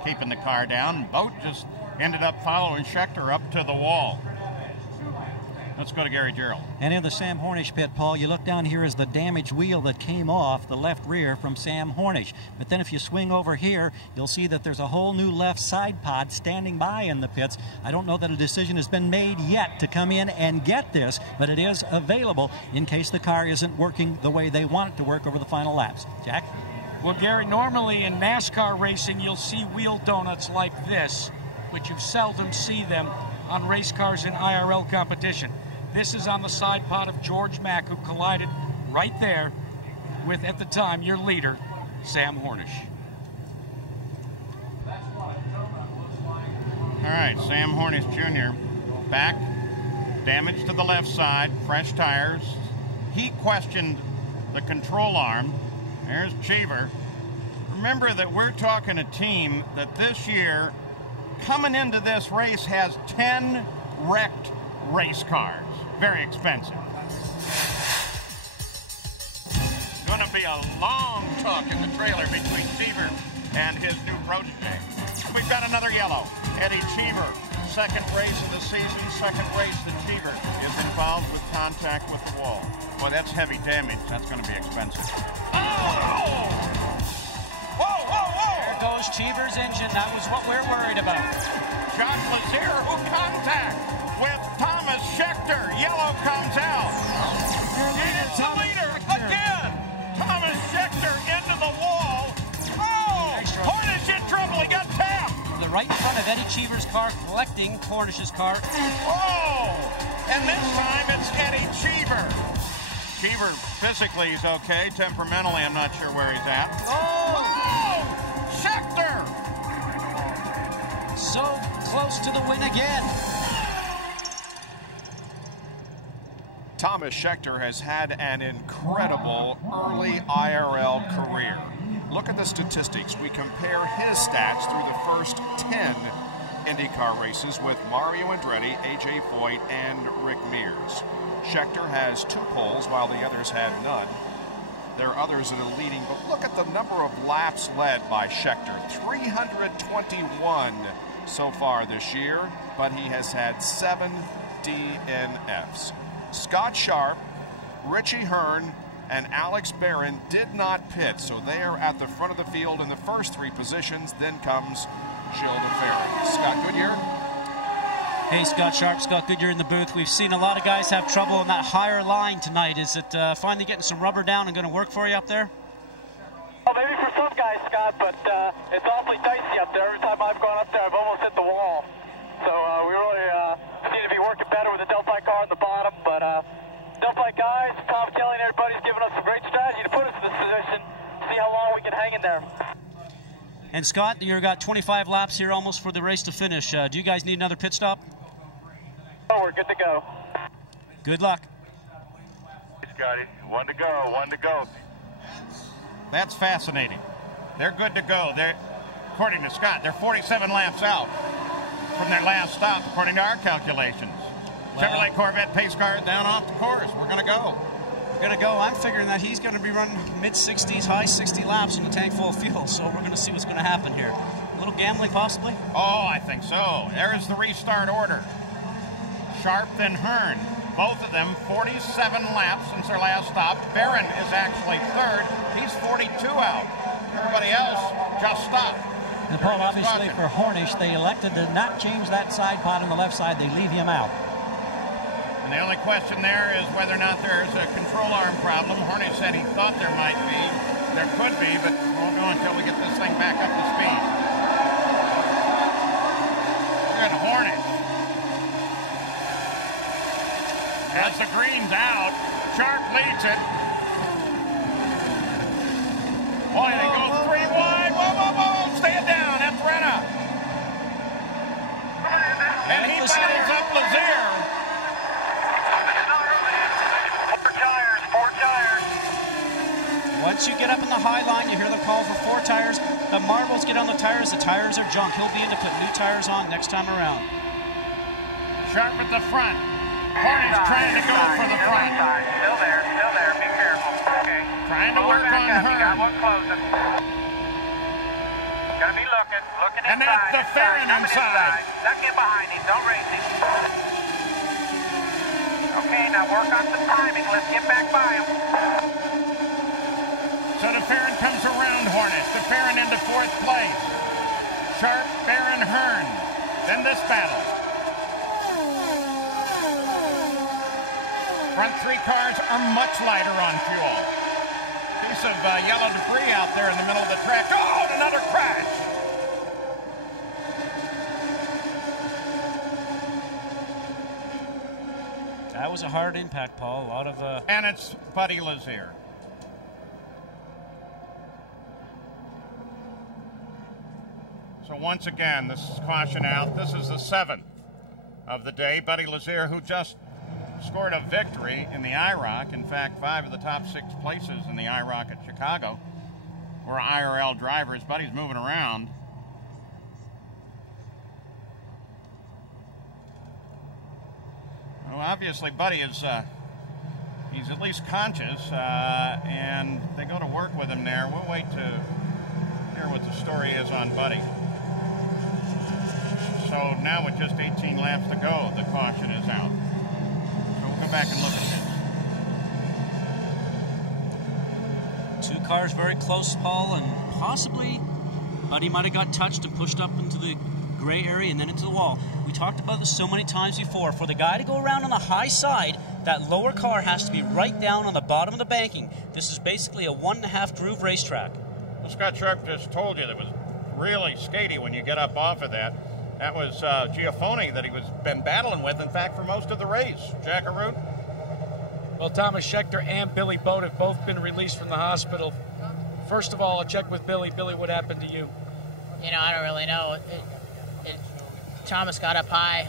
keeping the car down, and Boat just ended up following Schechter up to the wall. Let's go to Gary Gerald. And in the Sam Hornish pit, Paul, you look down here is the damaged wheel that came off the left rear from Sam Hornish. But then if you swing over here, you'll see that there's a whole new left side pod standing by in the pits. I don't know that a decision has been made yet to come in and get this, but it is available in case the car isn't working the way they want it to work over the final laps. Jack? Well, Gary, normally in NASCAR racing, you'll see wheel donuts like this, but you seldom see them on race cars in IRL competition. This is on the side pod of George Mack, who collided right there with, at the time, your leader, Sam Hornish. All right, Sam Hornish Jr. back, damage to the left side, fresh tires. He questioned the control arm. There's Cheever. Remember that we're talking a team that this year, coming into this race, has 10 wrecked race cars. Very expensive. Going to be a long talk in the trailer between Cheever and his new protege. We've got another yellow. Eddie Cheever, second race of the season, second race that Cheever is involved with contact with the wall. Boy, that's heavy damage. That's going to be expensive. Oh! Whoa, whoa, whoa! There goes Cheever's engine. That was what we're worried about. Josh Lazier, who contact with Thomas Schechter. Yellow comes out. It's the leader again. Thomas Schechter into the wall. Oh! Hornish in trouble. He got tapped. The right in front of Eddie Cheever's car, collecting Hornish's car. Oh! And this time it's Eddie Cheever. Cheever physically is okay. Temperamentally, I'm not sure where he's at. Oh! Schechter! So close to the win again. Thomas Schechter has had an incredible early IRL career. Look at the statistics. We compare his stats through the first 10 IndyCar races with Mario Andretti, AJ Foyt, and Rick Mears. Schechter has 2 poles while the others had none. There are others that are leading, but look at the number of laps led by Schechter. 321 so far this year, but he has had 7 DNFs. Scott Sharp, Richie Hearn, and Alex Barron did not pit, so they are at the front of the field in the first 3 positions. Then comes Gilles de Ferry. Scott Goodyear. Hey, Scott Sharp, Scott Goodyear in the booth. We've seen a lot of guys have trouble on that higher line tonight. Is it finally getting some rubber down and going to work for you up there? Well, maybe for some guys, Scott, but it's awfully dicey up there. Every time I've gone up there, I've almost hit the wall. So we really seem to be working better with the Delphi car on the bottom, but Delphi guys, Tom Kelly and everybody's giving us a great strategy to put us in this position, see how long we can hang in there. And Scott, you've got 25 laps here almost for the race to finish. Do you guys need another pit stop? Oh, we're good to go. Good luck. Hey, Scotty. 1 to go, 1 to go. That's fascinating. They're good to go. They're, according to Scott, they're 47 laps out from their last stop, according to our calculations. Wow. Chevrolet Corvette pace car down off the course. We're going to go. We're going to go. I'm figuring that he's going to be running mid-60s, high 60 laps in a tank full of fuel, so we're going to see what's going to happen here. A little gambling, possibly? Oh, I think so. There's the restart order. Sharp, then Hearn. Both of them 47 laps since their last stop. Barron is actually third. He's 42 out. Everybody else just stopped. And Paul, obviously for Hornish, they elected to not change that side pod on the left side. They leave him out. And the only question there is whether or not there's a control arm problem. Hornish said he thought there might be. There could be, but we won't know until we get this thing back up to speed. Look at Hornish. As the green's out, Sharp leads it. Boy, they go 3 wide. Whoa, whoa, whoa, stand down, Efrena. And he follows up Lazier. 4 tires. Once you get up in the high line, you hear the call for 4 tires. The marbles get on the tires are junk. He'll be in to put new tires on next time around. Sharp at the front. Hornets trying to go for the front. Still there, be careful. Okay. Trying to work on her. You got one closing. Gotta be looking and inside. that's the Farron inside. Duck in behind him, don't race him. Okay, now work on some timing. Let's get back by him. So the Farron comes around Hornet. The Farron into 4th place. Sharp, Farron, Hearn. Then this battle. Front 3 cars are much lighter on fuel. Piece of yellow debris out there in the middle of the track. Oh, and another crash. That was a hard impact, Paul. A lot of... And it's Buddy Lazier. So once again, this is caution out. This is the 7th of the day. Buddy Lazier, who just scored a victory in the IROC. In fact, 5 of the top 6 places in the IROC at Chicago were IRL drivers. Buddy's moving around. Well, obviously, Buddy is he's at least conscious, and they go to work with him there. We'll wait to hear what the story is on Buddy. So now with just 18 laps to go, the caution is out. So we'll go back and look at this. 2 cars very close, Paul, and possibly Buddy might have got touched and pushed up into the gray area and then into the wall. We talked about this so many times before. For the guy to go around on the high side, that lower car has to be right down on the bottom of the banking. This is basically a 1.5 groove racetrack. Well, Scott Sharp just told you that it was really skatey when you get up off of that. That was Giafone that he was been battling with, in fact, for most of the race. Jackaroo? Well, Thomas Schechter and Billy Boat have both been released from the hospital. First of all, I'll check with Billy. Billy, what happened to you? You know, I don't really know. Thomas got up high.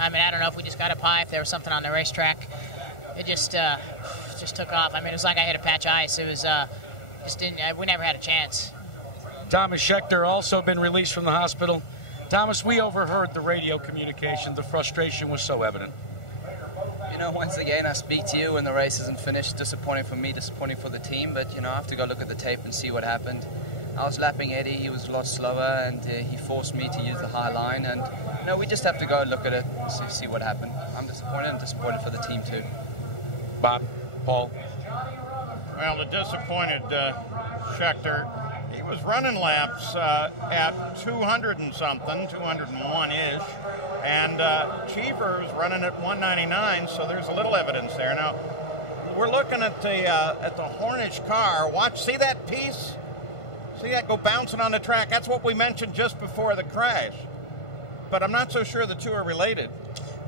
I mean, I don't know if we just got up high, if there was something on the racetrack. It just took off. I mean, it was like I hit a patch of ice. It was, we never had a chance. Thomas Schechter also been released from the hospital. Thomas, we overheard the radio communication. The frustration was so evident. You know, once again, I speak to you when the race isn't finished. Disappointing for me, disappointing for the team, but, you know, I have to go look at the tape and see what happened. I was lapping Eddie, he was a lot slower, and he forced me to use the high line, and, you know, we just have to go look at it and see what happened. I'm disappointed and disappointed for the team, too. Bob, Paul? Well, the disappointed Schechter, he was running laps at 200 and something, 201-ish, and Cheever was running at 199, so there's a little evidence there. Now, we're looking at the Hornish car. Watch, see that piece? See that go bouncing on the track? That's what we mentioned just before the crash. But I'm not so sure the two are related.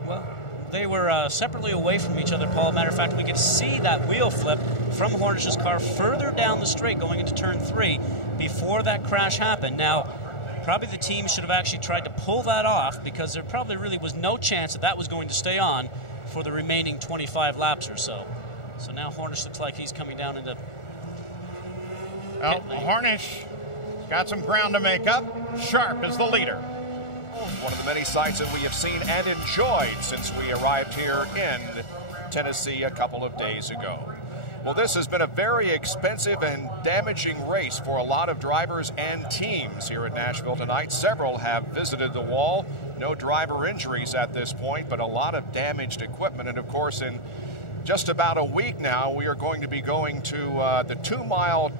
Well, they were separately away from each other, Paul. Matter of fact, we could see that wheel flip from Hornish's car further down the straight going into turn 3 before that crash happened. Now, probably the team should have actually tried to pull that off because there probably really was no chance that that was going to stay on for the remaining 25 laps or so. So now Hornish looks like he's coming down into... Well, Hornish got some ground to make up. Sharp is the leader. One of the many sights that we have seen and enjoyed since we arrived here in Tennessee a couple of days ago. Well, this has been a very expensive and damaging race for a lot of drivers and teams here at Nashville tonight. Several have visited the wall. No driver injuries at this point, but a lot of damaged equipment. And, of course, in just about a week now, we are going to be going to the 2-mile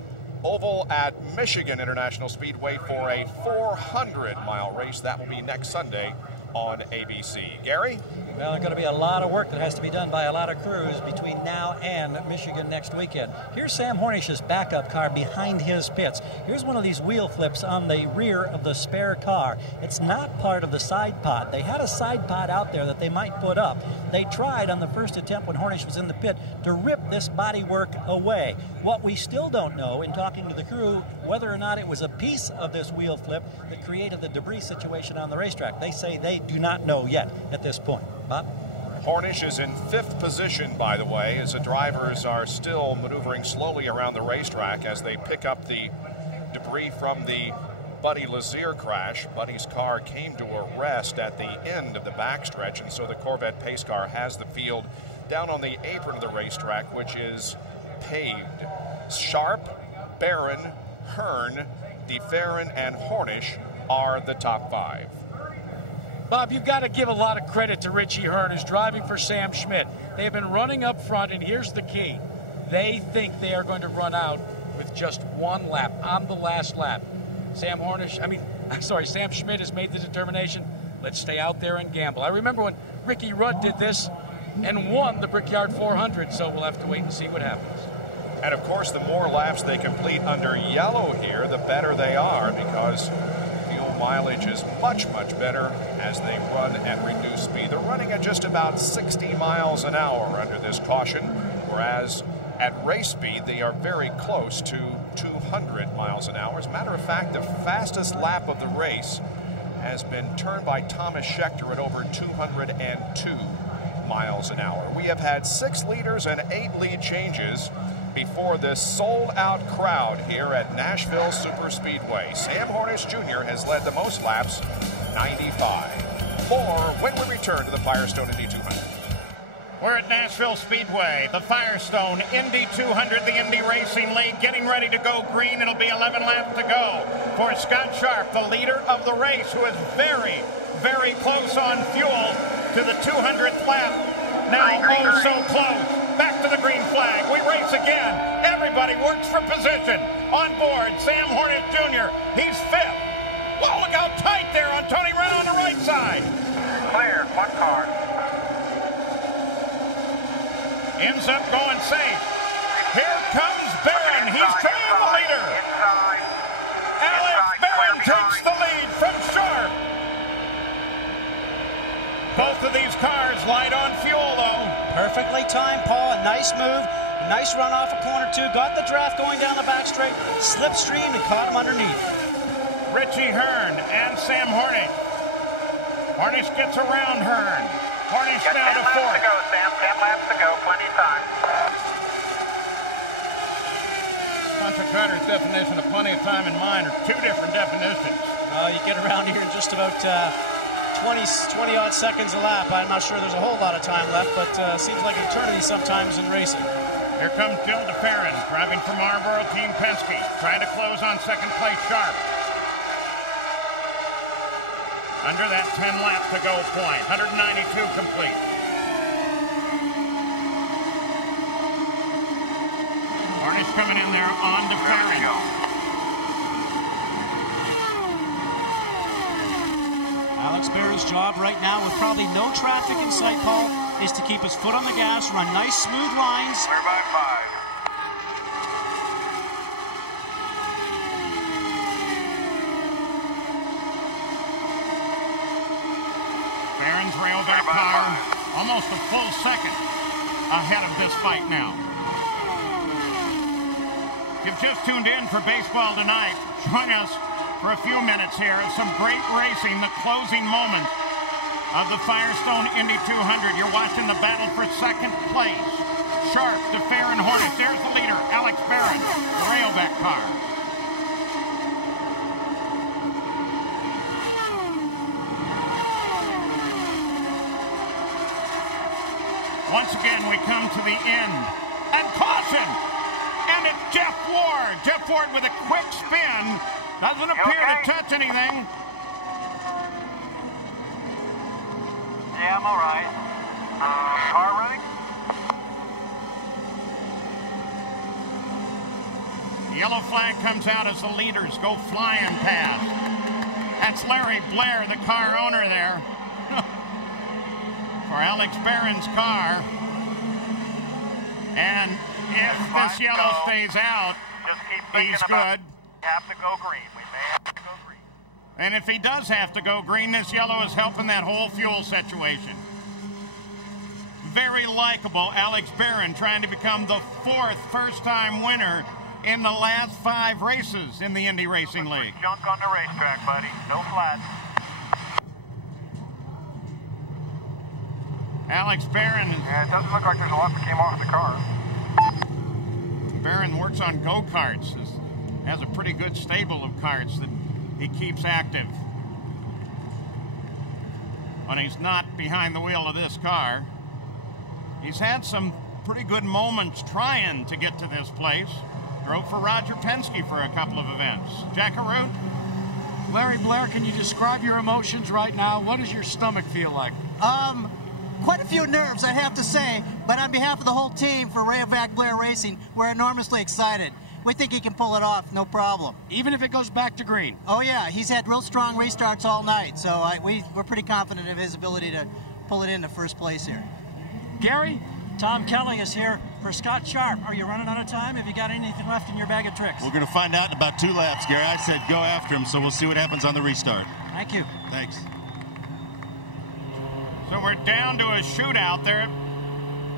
oval at Michigan International Speedway for a 400-mile race. That will be next Sunday on ABC. Gary? Well, there's going to be a lot of work that has to be done by a lot of crews between now and Michigan next weekend. Here's Sam Hornish's backup car behind his pits. Here's one of these wheel flips on the rear of the spare car. It's not part of the side pod. They had a side pod out there that they might put up. They tried on the first attempt when Hornish was in the pit to rip this bodywork away. What we still don't know in talking to the crew whether or not it was a piece of this wheel flip that created the debris situation on the racetrack. They say they do not know yet at this point. Bob? Hornish is in 5th position, by the way, as the drivers are still maneuvering slowly around the racetrack as they pick up the debris from the Buddy Lazier crash. Buddy's car came to a rest at the end of the backstretch, and so the Corvette pace car has the field down on the apron of the racetrack, which is paved. Sharp, Barron, Hearn, DeFerrin, and Hornish are the top 5. Bob, you've got to give a lot of credit to Richie Hearn, who's driving for Sam Schmidt. They have been running up front, and here's the key. They think they are going to run out with just 1 lap on the last lap. Sam Schmidt has made the determination, let's stay out there and gamble. I remember when Ricky Rudd did this and won the Brickyard 400, so we'll have to wait and see what happens. And of course, the more laps they complete under yellow here, the better they are, because fuel mileage is much, much better as they run at reduced speed. They're running at just about 60 miles an hour under this caution, whereas at race speed, they are very close to 200 miles an hour. As a matter of fact, the fastest lap of the race has been turned by Thomas Schechter at over 202 miles an hour. We have had 6 leaders and 8 lead changes before this sold-out crowd here at Nashville Superspeedway. Sam Hornish Jr. has led the most laps, 95. More when we return to the Firestone Indy 200. We're at Nashville Speedway, the Firestone Indy 200, the Indy Racing League, getting ready to go green. It'll be 11 laps to go for Scott Sharp, the leader of the race, who is very, very close on fuel to the 200th lap. Now, oh, so close. Back to the green flag. We race again. Everybody works for position. On board, Sam Hornish Jr. He's 5th. Whoa, look how tight there on Tony Renault on the right side. Clear, 1 car. Ends up going safe. Here comes Barron. He's trying the leader. Alex Barron takes the lead from Sharp. Both of these cars light on fuel, though. Perfectly timed, Paul. A nice move. A nice run off of corner 2. Got the draft going down the back straight. Slipstreamed and caught him underneath. Richie Hearn and Sam Hornish. Hornish gets around Hearn. Hornish now to 4th. 10 laps to go, Sam. 10 laps to go. Plenty of time. Hunter Carter's definition of plenty of time and mine are 2 different definitions. Well, you get around here in just about 20-odd seconds a lap. I'm not sure there's a whole lot of time left, but seems like an eternity sometimes in racing. Here comes Jill DeFerrin, driving for Marlboro Team Penske, trying to close on 2nd place Sharp. Under that 10 lap to go point, 192 complete. Hornish coming in there on DeFerrin. Alex Barron's job right now, with probably no traffic in sight, Paul, is to keep his foot on the gas, run nice smooth lines. Clear by 5. Barron's railback car, almost a full second ahead of this fight now. If you've just tuned in for baseball tonight, join us for a few minutes here. Some great racing, the closing moment of the Firestone Indy 200. You're watching the battle for 2nd place. Sharp, DeFerrin, Hornish. There's the leader, Alex Barron, the railback car. Once again, we come to the end. And caution! And it's Jeff Ward. Jeff Ward with a quick spin. Doesn't appear to touch anything. Yeah, I'm all right. Car running? The yellow flag comes out as the leaders go flying past. That's Larry Blair, the car owner there. For Alex Barron's car. And if this yellow stays out, he's good. Have to go green. We may have to go green. And if he does have to go green, this yellow is helping that whole fuel situation. Very likable Alex Barron, trying to become the 4th first-time winner in the last 5 races in the Indy Racing League. Junk on the racetrack, buddy. No flats. Alex Barron. Yeah, it doesn't look like there's a lot that came off the car. Barron works on go-karts. Has a pretty good stable of karts that he keeps active. When he's not behind the wheel of this car. He's had some pretty good moments trying to get to this place. Drove for Roger Penske for a couple of events. Jackaroo? Larry Blair, can you describe your emotions right now? What does your stomach feel like? Quite a few nerves, I have to say, but on behalf of the whole team for Rayovac Blair Racing, we're enormously excited. We think he can pull it off, no problem. Even if it goes back to green? Oh yeah, he's had real strong restarts all night, so we're pretty confident of his ability to pull it into first place here. Gary? Tom Kelly is here for Scott Sharp. Are you running out of time? Have you got anything left in your bag of tricks? We're going to find out in about 2 laps, Gary. I said go after him, so we'll see what happens on the restart. Thank you. Thanks. So we're down to a shootout there.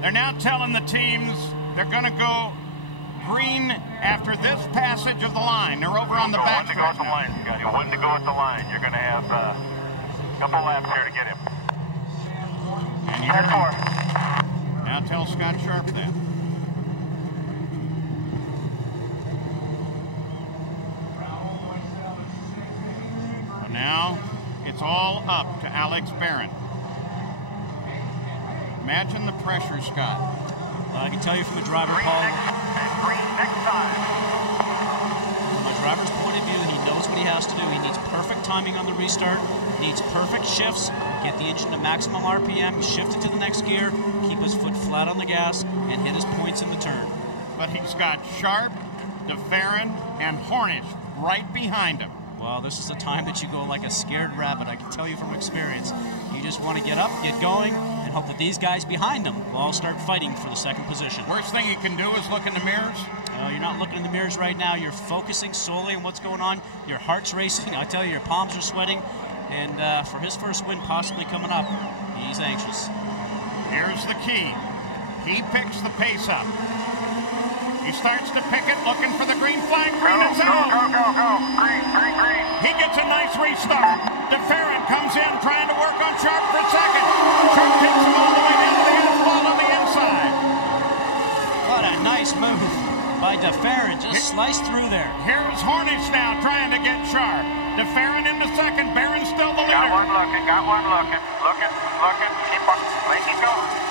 They're now telling the teams they're going to go green after this passage of the line. They're over on the back stretch now. One to go at the line. You're going to have a couple laps here to get him. And you hear him. Now tell Scott Sharp that. So now it's all up to Alex Barron. Imagine the pressure, Scott. I can tell you from the driver, Paul, from a driver's point of view, he knows what he has to do. He needs perfect timing on the restart, needs perfect shifts, get the engine to maximum RPM, shift it to the next gear, keep his foot flat on the gas, and hit his points in the turn. But he's got Sharp, DeFerrin, and Hornish right behind him. Well, this is the time that you go like a scared rabbit, I can tell you from experience. You just want to get up, get going, and hope that these guys behind him will all start fighting for the second position. Worst thing you can do is look in the mirrors? You're not looking in the mirrors right now. You're focusing solely on what's going on. Your heart's racing. I tell you, your palms are sweating. And for his first win possibly coming up, he's anxious. Here's the key. He picks the pace up. He starts to pick it, looking for the green flag. Green is out. Go. Green. He gets a nice restart. DeFerrin comes in, trying to work on Sharp for second. Sharp takes him all the way down to the asphalt on the inside. What a nice move by DeFerrin. Just sliced through there. Here's Hornish now trying to get Sharp. DeFerrin into second. Barron's still the leader. Got one looking. Looking. Keep going.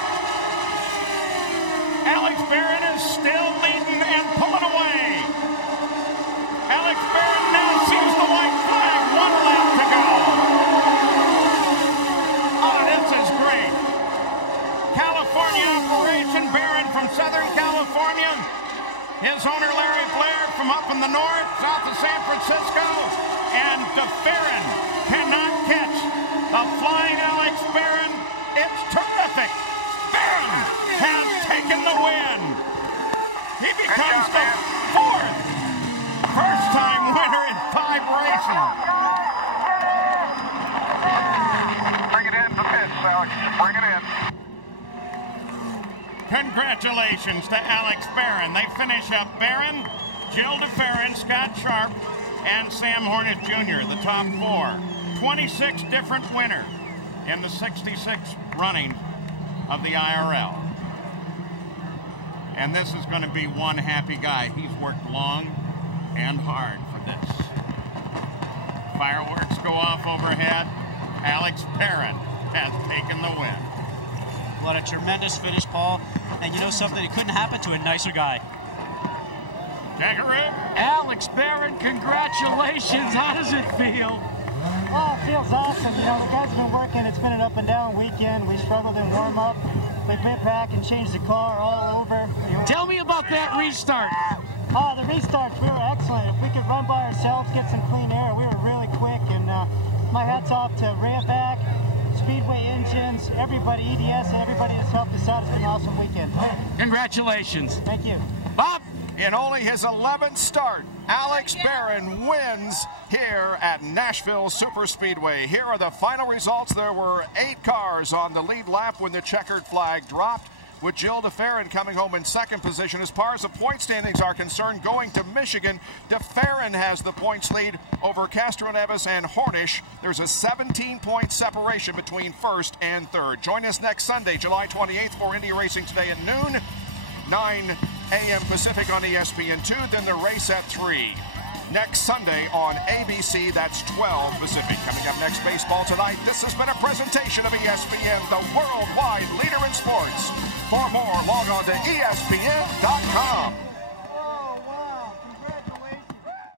Alex Barron is still leading and pulling away. Alex Barron now sees the white flag. 1 lap to go. Oh, this is great. California operation. Barron from Southern California. His owner, Larry Blair, from up in the north, south of San Francisco. And DeFerrin cannot catch the flying Alex Barron. It's terrific. Barron has taken the win. He becomes the 4th first-time winner in 5 races. Bring it in for pits, Alex. Bring it in. Congratulations to Alex Barron. They finish up Barron, Jill DeFerrin, Scott Sharp, and Sam Hornish Jr., the top 4. 26 different winners in the 66 running of the IRL. And this is going to be one happy guy. He's worked long and hard for this. Fireworks go off overhead. Alex Barron has taken the win. What a tremendous finish, Paul. And you know something? It couldn't happen to a nicer guy. Jackaroo? Alex Barron, congratulations. How does it feel? Oh, it feels awesome. You know, the guys have been working. It's been an up and down weekend. We struggled in warm-up. We went back and changed the car all over. Tell me about that restart. Oh, the restarts, we were excellent. If we could run by ourselves, get some clean air, we were really quick. And my hat's off to Rayovac, Speedway Engines, everybody, EDS, and everybody that's helped us out. It's been an awesome weekend. Congratulations. Thank you. Bob? In only his 11th start, Alex Barron wins here at Nashville Superspeedway. Here are the final results. There were 8 cars on the lead lap when the checkered flag dropped. with Jill DeFerrin coming home in second position. As far as the point standings are concerned, going to Michigan, DeFerrin has the points lead over Castro Neves and Hornish. There's a 17-point separation between first and third. Join us next Sunday, July 28th for Indy Racing Today at noon, 9 a.m. Pacific on ESPN2, then the race at 3. Next Sunday on ABC, that's 12 Pacific. Coming up next, baseball tonight. This has been a presentation of ESPN, the worldwide leader in sports. For more, log on to ESPN.com.